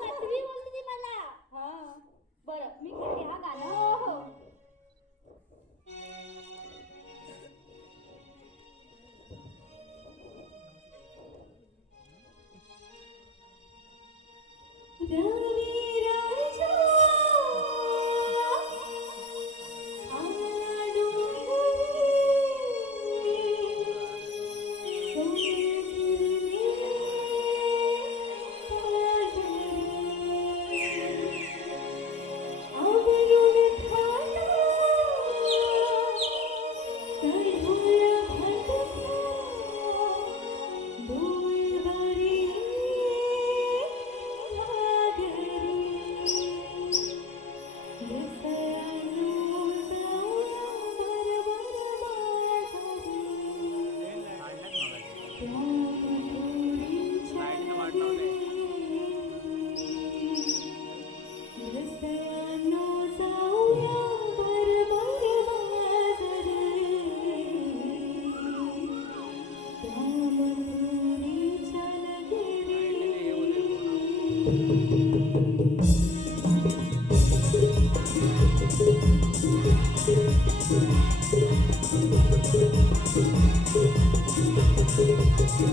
सातवी बोलली ती मला. बरं मी घेते हा गाणं. हो. Thank you.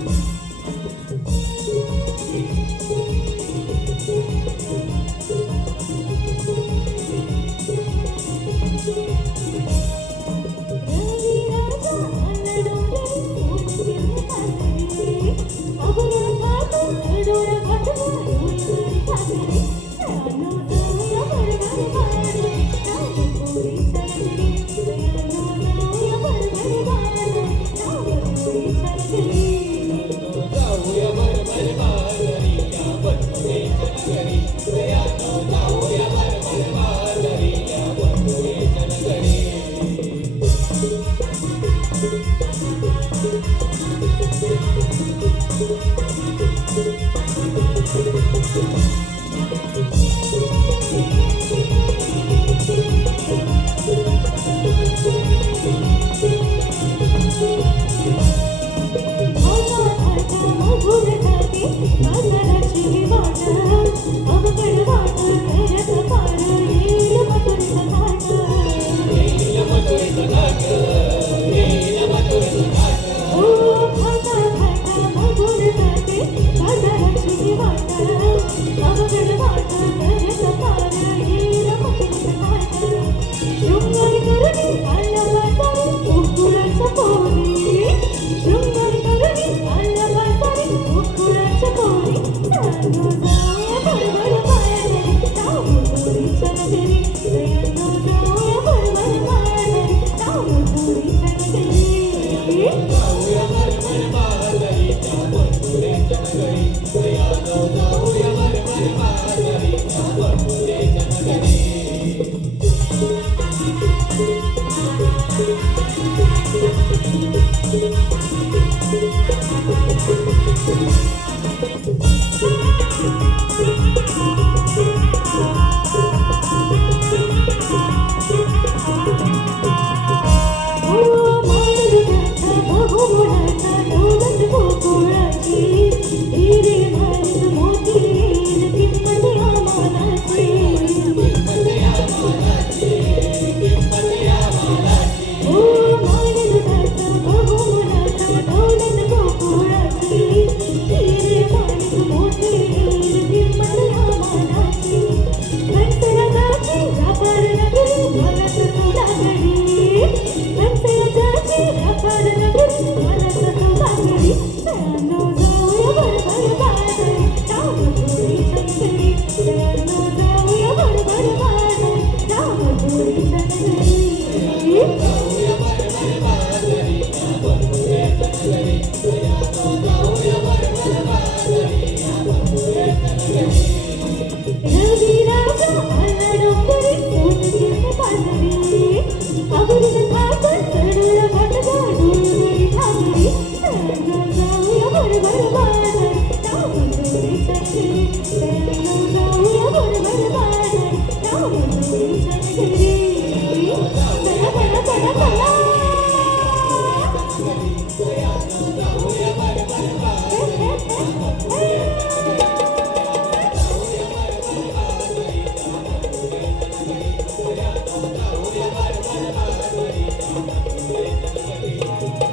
जाऊया भरभर बाजारीच्या भरपुरेच्या नगरी या जाऊया भरभर बाजारीच्या भरपुरेच्या नगरी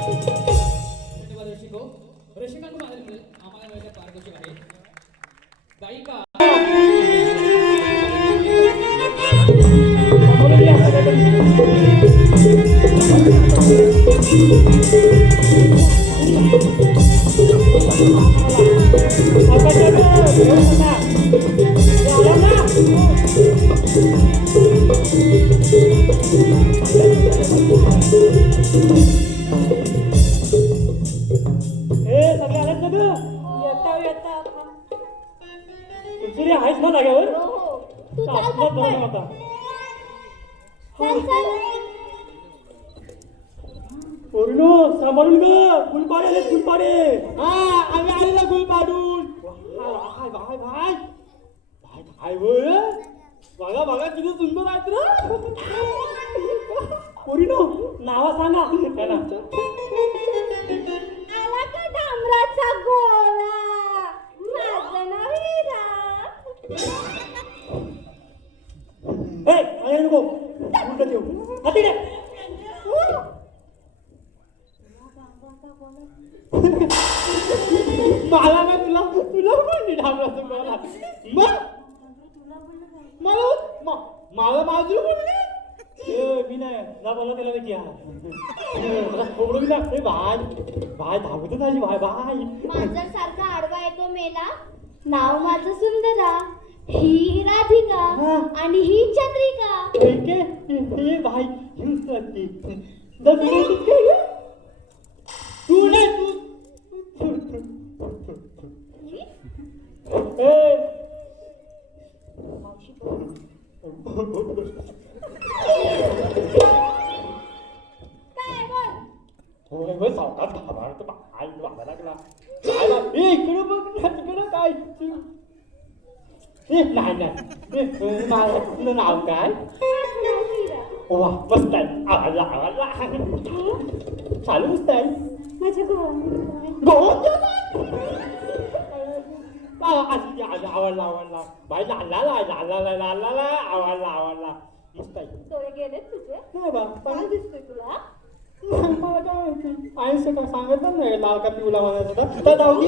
धन्यवाद रसिको. रसिकांकडून आलेले फुल आम्हाला वेळेच्या पारदर्शक आहे. गायिका सगळे आलेत ना ग येता तुझी आहेस ना जागेवर हो हो तू चाल आपला पटकन. दोन होता चल चल पोरीनो सांभाळून ग गुलपाडे आले गुलपाडे हा आम्ही आलेला गुलपाडून भाई भाई भाई भाई भाई होय बघा बघा किती सुंदर आहेत रे पोरीनो नावा सांगा त्याला आला का डांबराचा गोळा माझं नाव हिरा. ए आया नको उलट देऊ हाती दे मला काय तुला तुला पण डांबराचं गोळा मग मला माझं मी नाही ना बोला त्याला माहिती थोडं बी लागतंय भाई भाई धावतच आली भाई भाई मांजर सारखा आडवा येतो मेला. नाव माझं सुंदरा, ही राधिका आणि ही चंद्रिका. हे भाई तू नाही काय बोल थोडं सावकाश खाणार तर भाई वागा लागला काय बा इकडं बघ ना तिकडं काय नाही नाही तुझं नाव काय माझं नाव हिरा. वा मस्त आहे आवाज आवाज चालू मस्त आहे माझ्या गोळा आवडला आवडला भाई लाला आवडला आवडला मस्त आहे डोळे गेले तुझे. काय बा काय दिसतोय तुला? आयुष्य का सांगितलं नाही लाल का पिवला म्हणायचं तर जाऊ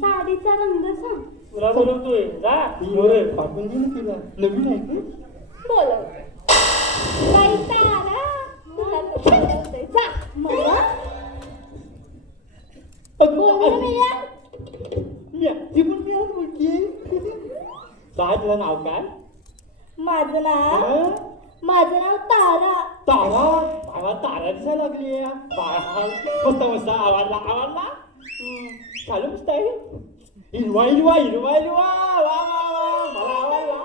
साडीचा रंग सांग. तुला बोलवतोय जा रे पाठवून दे ना तिला नवीन आहे का बोलव बाई तारा तुला तर बोलवतोय. जा मला बोलव मेल्या. ती पण मी बोलतीये काय तुझं नाव काय माझं नाव हं? माझं नाव तारा. तारा भावा तारा दिसायला लागली मस्त मस्त आवडला आवडला चालू मस्त आहे हिरवा हिरवा हिरवा हिरवा वा वा वा मला आवडला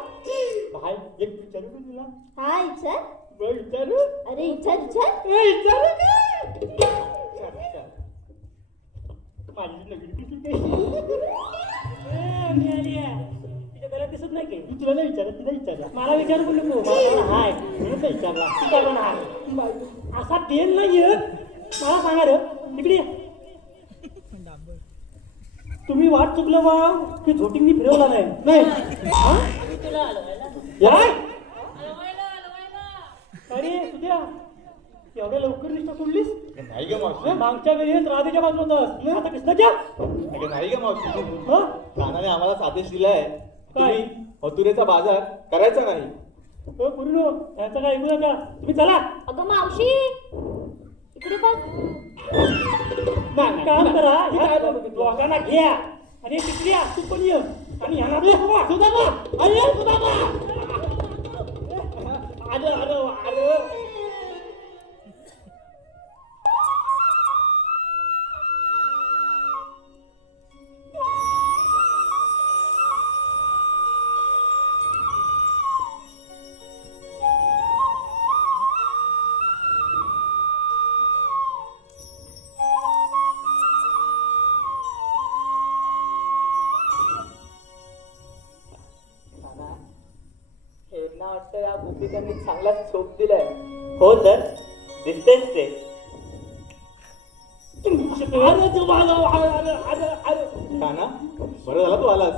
भाई एक विचारू का तुला हा इच्छा. बघ विचारू अरे इच्छा इच्छा. विचारू काय माझी नगरी किती काय मी आली आहे तिच्या घरात दिसत नाही काही तू तुला नाही विचारत तिला विचारला मला विचारू बोलू नको मला हाय म्हणून नाही विचारला तू काय पण हाय असा तेल नाही येत मला सांगा रे इकडे ये. तुम्ही वाट चुकलं बा की झोटिंगनी फिरवला नाही हा? याय? अरे तुझ्या एवढ्या लवकर निष्ठा सोडलीस नाही ग मावशी मागच्या वेळेस राधेच्या बाजून होतास आता कृष्णाच्या अगं नाही ग मावशी हं? कानाने आम्हाला आदेश दिलाय काय? तुम्ही मथुरेचा बाजार करायचा नाही हो पुरीनो यांचं काय ऐकू नका तुम्ही चला अगं मावशी इकडे बघ. काम करा ह्या लोकांना घ्या आणि तिकडे या, तू पण ये आणि ह्यांना सुधामा अरे सुधामा आलं आलं आलं हेना वाटतं या गोपिकांनी चांगलाच झोप दिलाय. हो तर दिसतेच ते. अरे तुम्हाला अरे अरे अरे काना बरं झाला तू आलास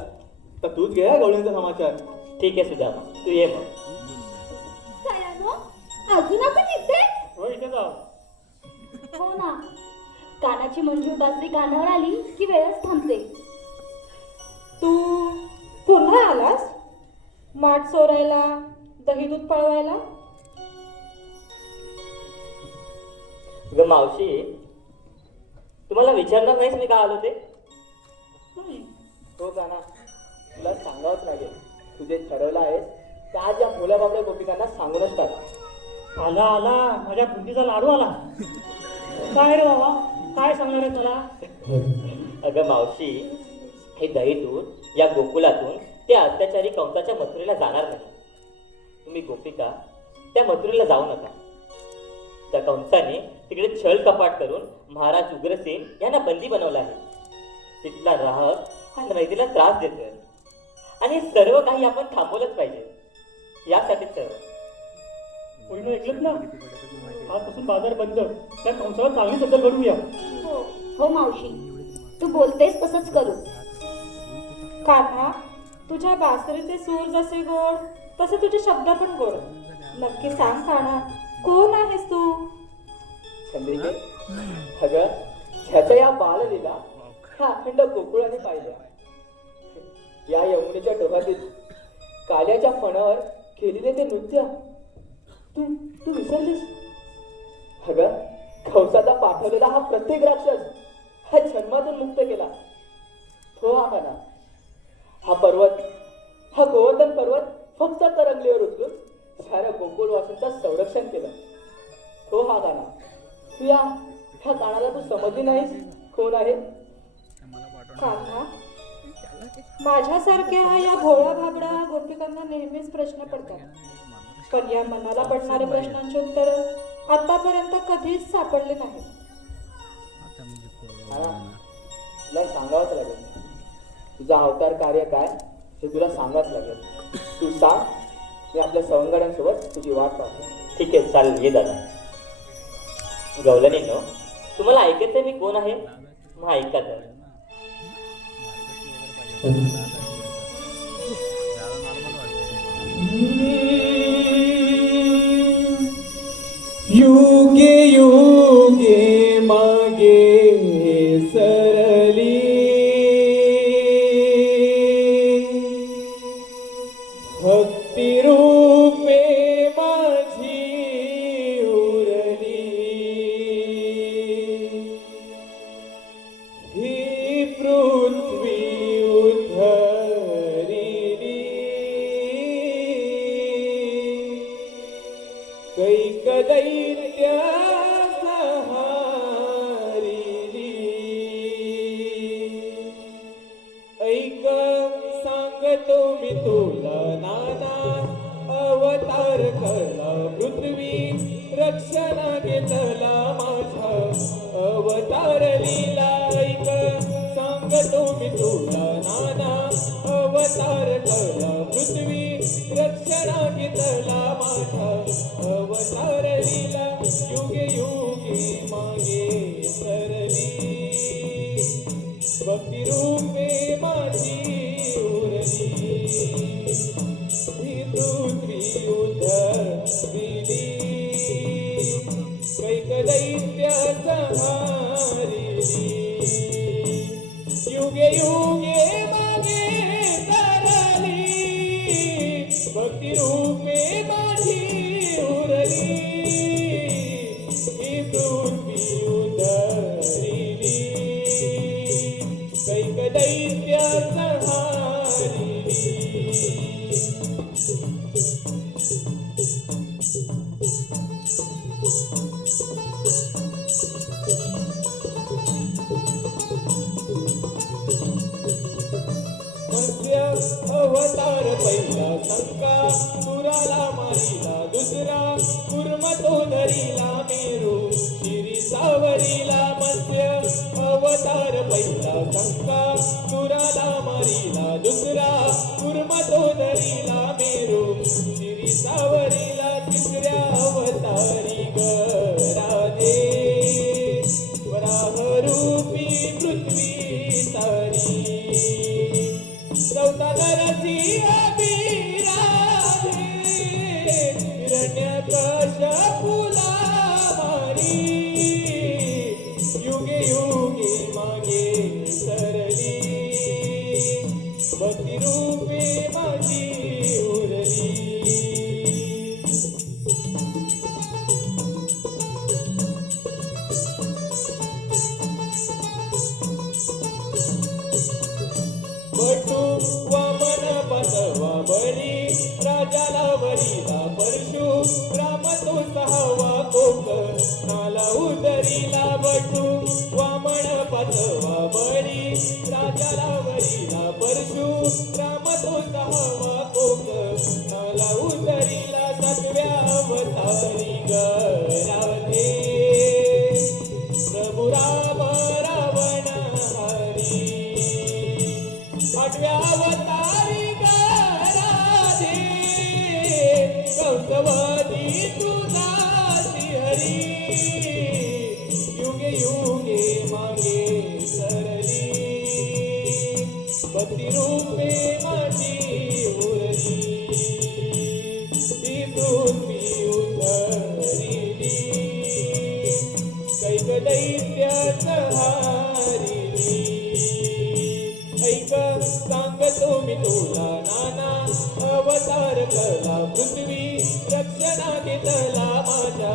तर तूच घे हा गवळींचा समाचार ठीक आहे सुद्धा तू ये मग. सयानो अजून आपण इथे. हो इथे जाऊ हो ना. कानाची मंजूर बासरी कानावर आली की वेळच थांबते. तू पुन्हा आलास माठ चोरायला दही दूध पळवायला. ग मावशी तुम्हाला विचारणार नाहीस मी का आलो ते. हो गाना तुला सांगावंच लागेल. तुझे ठरवलं आहेस त्या ज्या मुला बाबड्या गोपिकांना सांगूनच टाक. आला आला माझ्या बुंदीचा लाडू आला काय रे बाबा काय सांगणार आहे मला अगं मावशी हे दही दूध या गोकुलातून ते अत्याचारी कंसाच्या मथुरेला जाणार नाही. तुम्ही गोपिका त्या मथुरेला जाऊ नका. त्या कंसाने तिकडे छळ कपाट करून महाराज उग्रसेन यांना बंदी बनवला आहे. तिथला राहक हा नैतीला त्रास देतोय आणि सर्व काही आपण थांबवलंच पाहिजे. यासाठीच सर्व. पूर्ण ऐकलत ना आजपासून बाजार बंद त्या कंसावर चांगली चर्चा करूया. हो हो मावशी तू बोलतेस तसंच करू. कान्हा तुझ्या बासरीचे सूर जसे गोड तसे तुझे शब्द पण गोड. नक्की सांग कान्हा कोण आहेस तू. चंद्रिके अगं ह्याच्या या बाललीला ह्या अखंड गोकुळाने पाहिल्या. या यमुनेच्या डोहातील काल्याच्या फणावर केलेले ते नृत्य तू तू विसरलीस. अगं कंसाचा पाठवलेला हा प्रत्येक राक्षस हा जन्मातून मुक्त केला. तो हा ना हा पर्वत हा गोवर्धन पर्वत फक्त तरंगलीवर उचलून साऱ्या गोकुळवासींचं संरक्षण केलं. तो हा गाणा तू या ह्या गाण्याला तू समजली नाहीस कोण आहे. कान्हा माझ्यासारख्या या भोळ्या भाबड्या गोपिकांना नेहमीच प्रश्न पडतात. पण या मनाला पडणाऱ्या प्रश्नांची उत्तर आतापर्यंत कधीच सापडले नाही. तुला सांगावंच लागेल. तुझा अवतार कार्य काय हे तुला सांगावंच लागेल. तू सांग मी आपल्या सवंगड्यांसोबत तुझी वाट पाहतो. ठीक आहे चालेल ये दादा. गवलनीनो तुम्हाला ऐकायचंय मी कोण आहे मग ऐका तर. युगे युगे मागे सरली भक्ती रूपे माझी उरली ही पृथ्वी. उद्धरिली कैक दैत्य ऐक सांगतो मी तुला नाना अवतार कला पृथ्वी रक्षणा घेतला माझा अवतार लीला ऐक सांगतो मी तुला नाना अवतार कला पृथ्वी रक्षणा घेतला माझा अवतार लीला युगे युगे मागे सरली भक्ती रूपे माझी उरली ही पृथ्वी उधळली कैक दैत्य संहारिली युगे युगे मागे सरली भक्ती रूपे माझी उरली ही पृथ्वी उधळली कैक दैत्य संहारिली मत्स्य अवतार पहिला संका सुराला मारिला दुसरा कुर्म तो धरिला मेरू शिरी सावरीला मत्स्य अवतार पहिला संका सुराला मारिला दुसरा कुर्म तो धरिला मेरू शिरी सावरीला तिसऱ्या अवतारी ग राधे वराहरूपी पृथ्वी तारी चौथा नरसी अभिराधे हिरण्यकश्यपूला मारी युगे युगे मागे सरली भक्ती रूपे माझी उरली बटू वामन बसवा बळी राजाला वरीला परशु राम तो सहावा कोक नाला उदरीला बटू वामन बसवा बळी राजाला वरीला परशु राम तो सहावा कोक नाला उदरीला सातव्या अवतारी ग राधे प्रभु राम रावण हरी आठव्या अवतारी ग राधे कंसवधी तुझा हरी युगे युगे मागे सरली भक्ती रूपे माझी उरली ही पृथ्वी उधळली कैक दैत्य संहारिली ऐक सांगतो मी तुला नाना अवतार कला पृथ्वी रक्षणा घेतला माझा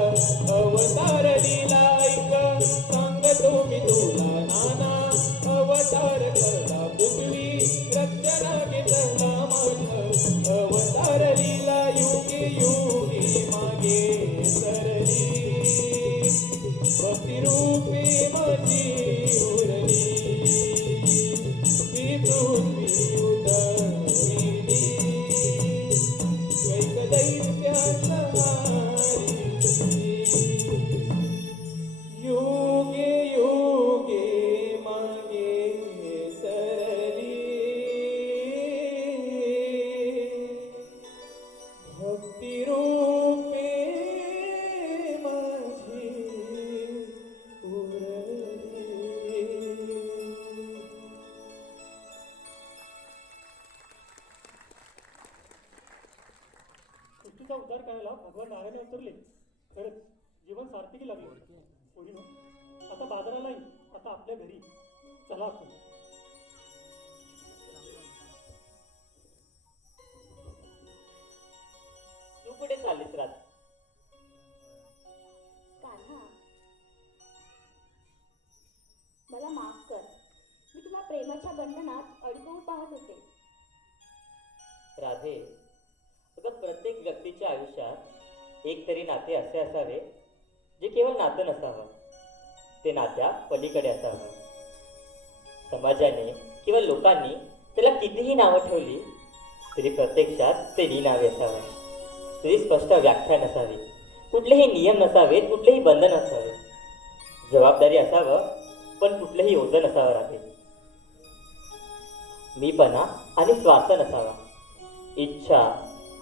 अवतार लीला ऐक सांगतो मी तुला नाना अवतार कला पृथ्वी रक्षणा घेतला माझा अवतार लीला युगे युगे मागे सरली भक्ती रूपे माझी उरली ही पृथ्वी उधळली कैक दैत्य संहारिली युगे युगे मागे सरली भक्ती रूपे माझी उरली सृष्टीचा उद्धार करायला भगवान नारायण उतरले. खरंच जीवन सार्थकी लागले. पोरीनो, आता बाजाराला येईल, आता आपल्या घरी चला आपण. तू कुठे चाललीस रात? कान्हा, मला माफ कर. मी तुला प्रेमाच्या बंधनात अडकवू पाहत होते. राधे, अगं प्रत्येक व्यक्तीच्या आयुष्यात एक तरी नाते असे असावे जे केवळ नातं नसावं, ते नात्या पलीकडे असावं. समाजाने किंवा लोकांनी त्याला कितीही नावं ठेवली तरी प्रत्यक्षात ते निनावे असावं. तरी स्पष्ट व्याख्या नसावी, कुठलेही नियम नसावेत, कुठलेही बंधन नसावे. जबाबदारी असावं पण कुठलेही ओझं नसावं राहते. मीपणा आणि स्वार्थ नसावा. इच्छा,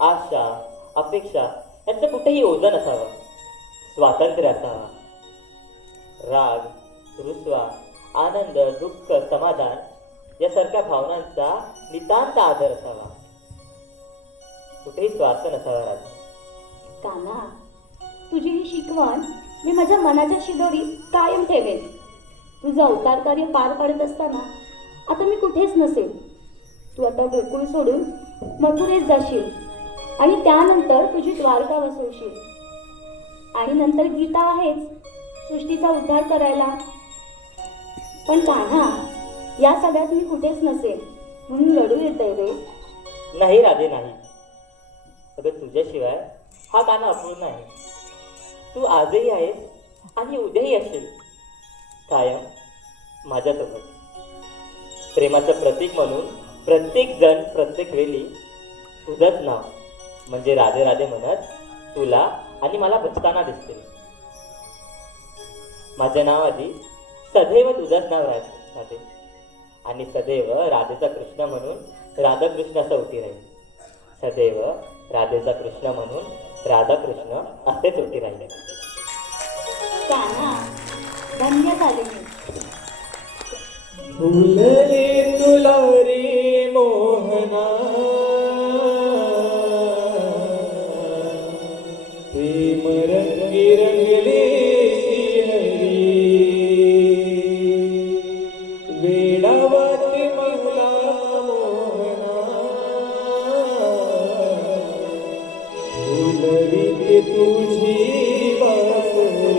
आशा, अपेक्षा यांचं कुठेही ओझं नसावं. स्वातंत्र्य असावा. राग, रुसवा, आनंद, दुःख, समाधान यासारख्या भावनांचा नितांत आदर असावा. कुठेही स्वार्थ नसावा राहते. कान्हा, तुझी ही शिकवण मी माझ्या मनाच्या शिदोरीत कायम ठेवेन. तुझं अवतार कार्य पार पाडत असताना आता मी कुठेच नसेल. तू आता गोकुळ सोडून मथुरेत जाशील आणि त्यानंतर तुझी द्वारका वसवशील. आणि नंतर गीता आहेच सृष्टीचा उद्धार करायला. पण कान्हा, या सगळ्यात मी कुठेच नसेल म्हणून रडू येतंय रे. नाही राधे, नाही. अगं तुझ्याशिवाय हा कान्हा अपूर्ण आहे. तू आजही आहेस आणि उद्याही असशील कायम माझ्यासोबत. प्रेमाचं प्रतीक म्हणून प्रत्येक जण प्रत्येक वेळी तुझंच नाव म्हणजे राधे राधे म्हणत तुला आणि मला बचताना दिसतील. माझ्या नावाआधी सदैव तुझंच नाव राधे आणि सदैव राधेचा कृष्ण म्हणून राधाकृष्ण असं उठी राहील. सदैव राधेचा कृष्ण म्हणून राधाकृष्ण असेच उठी राहिले. कान्हा, धन्य झाले मी. फुलले तुला रे मोहना, प्रेम रंगी रंगले श्रीहरी, वेडावाते मला मोहना, फुलविते तुझी बासरी.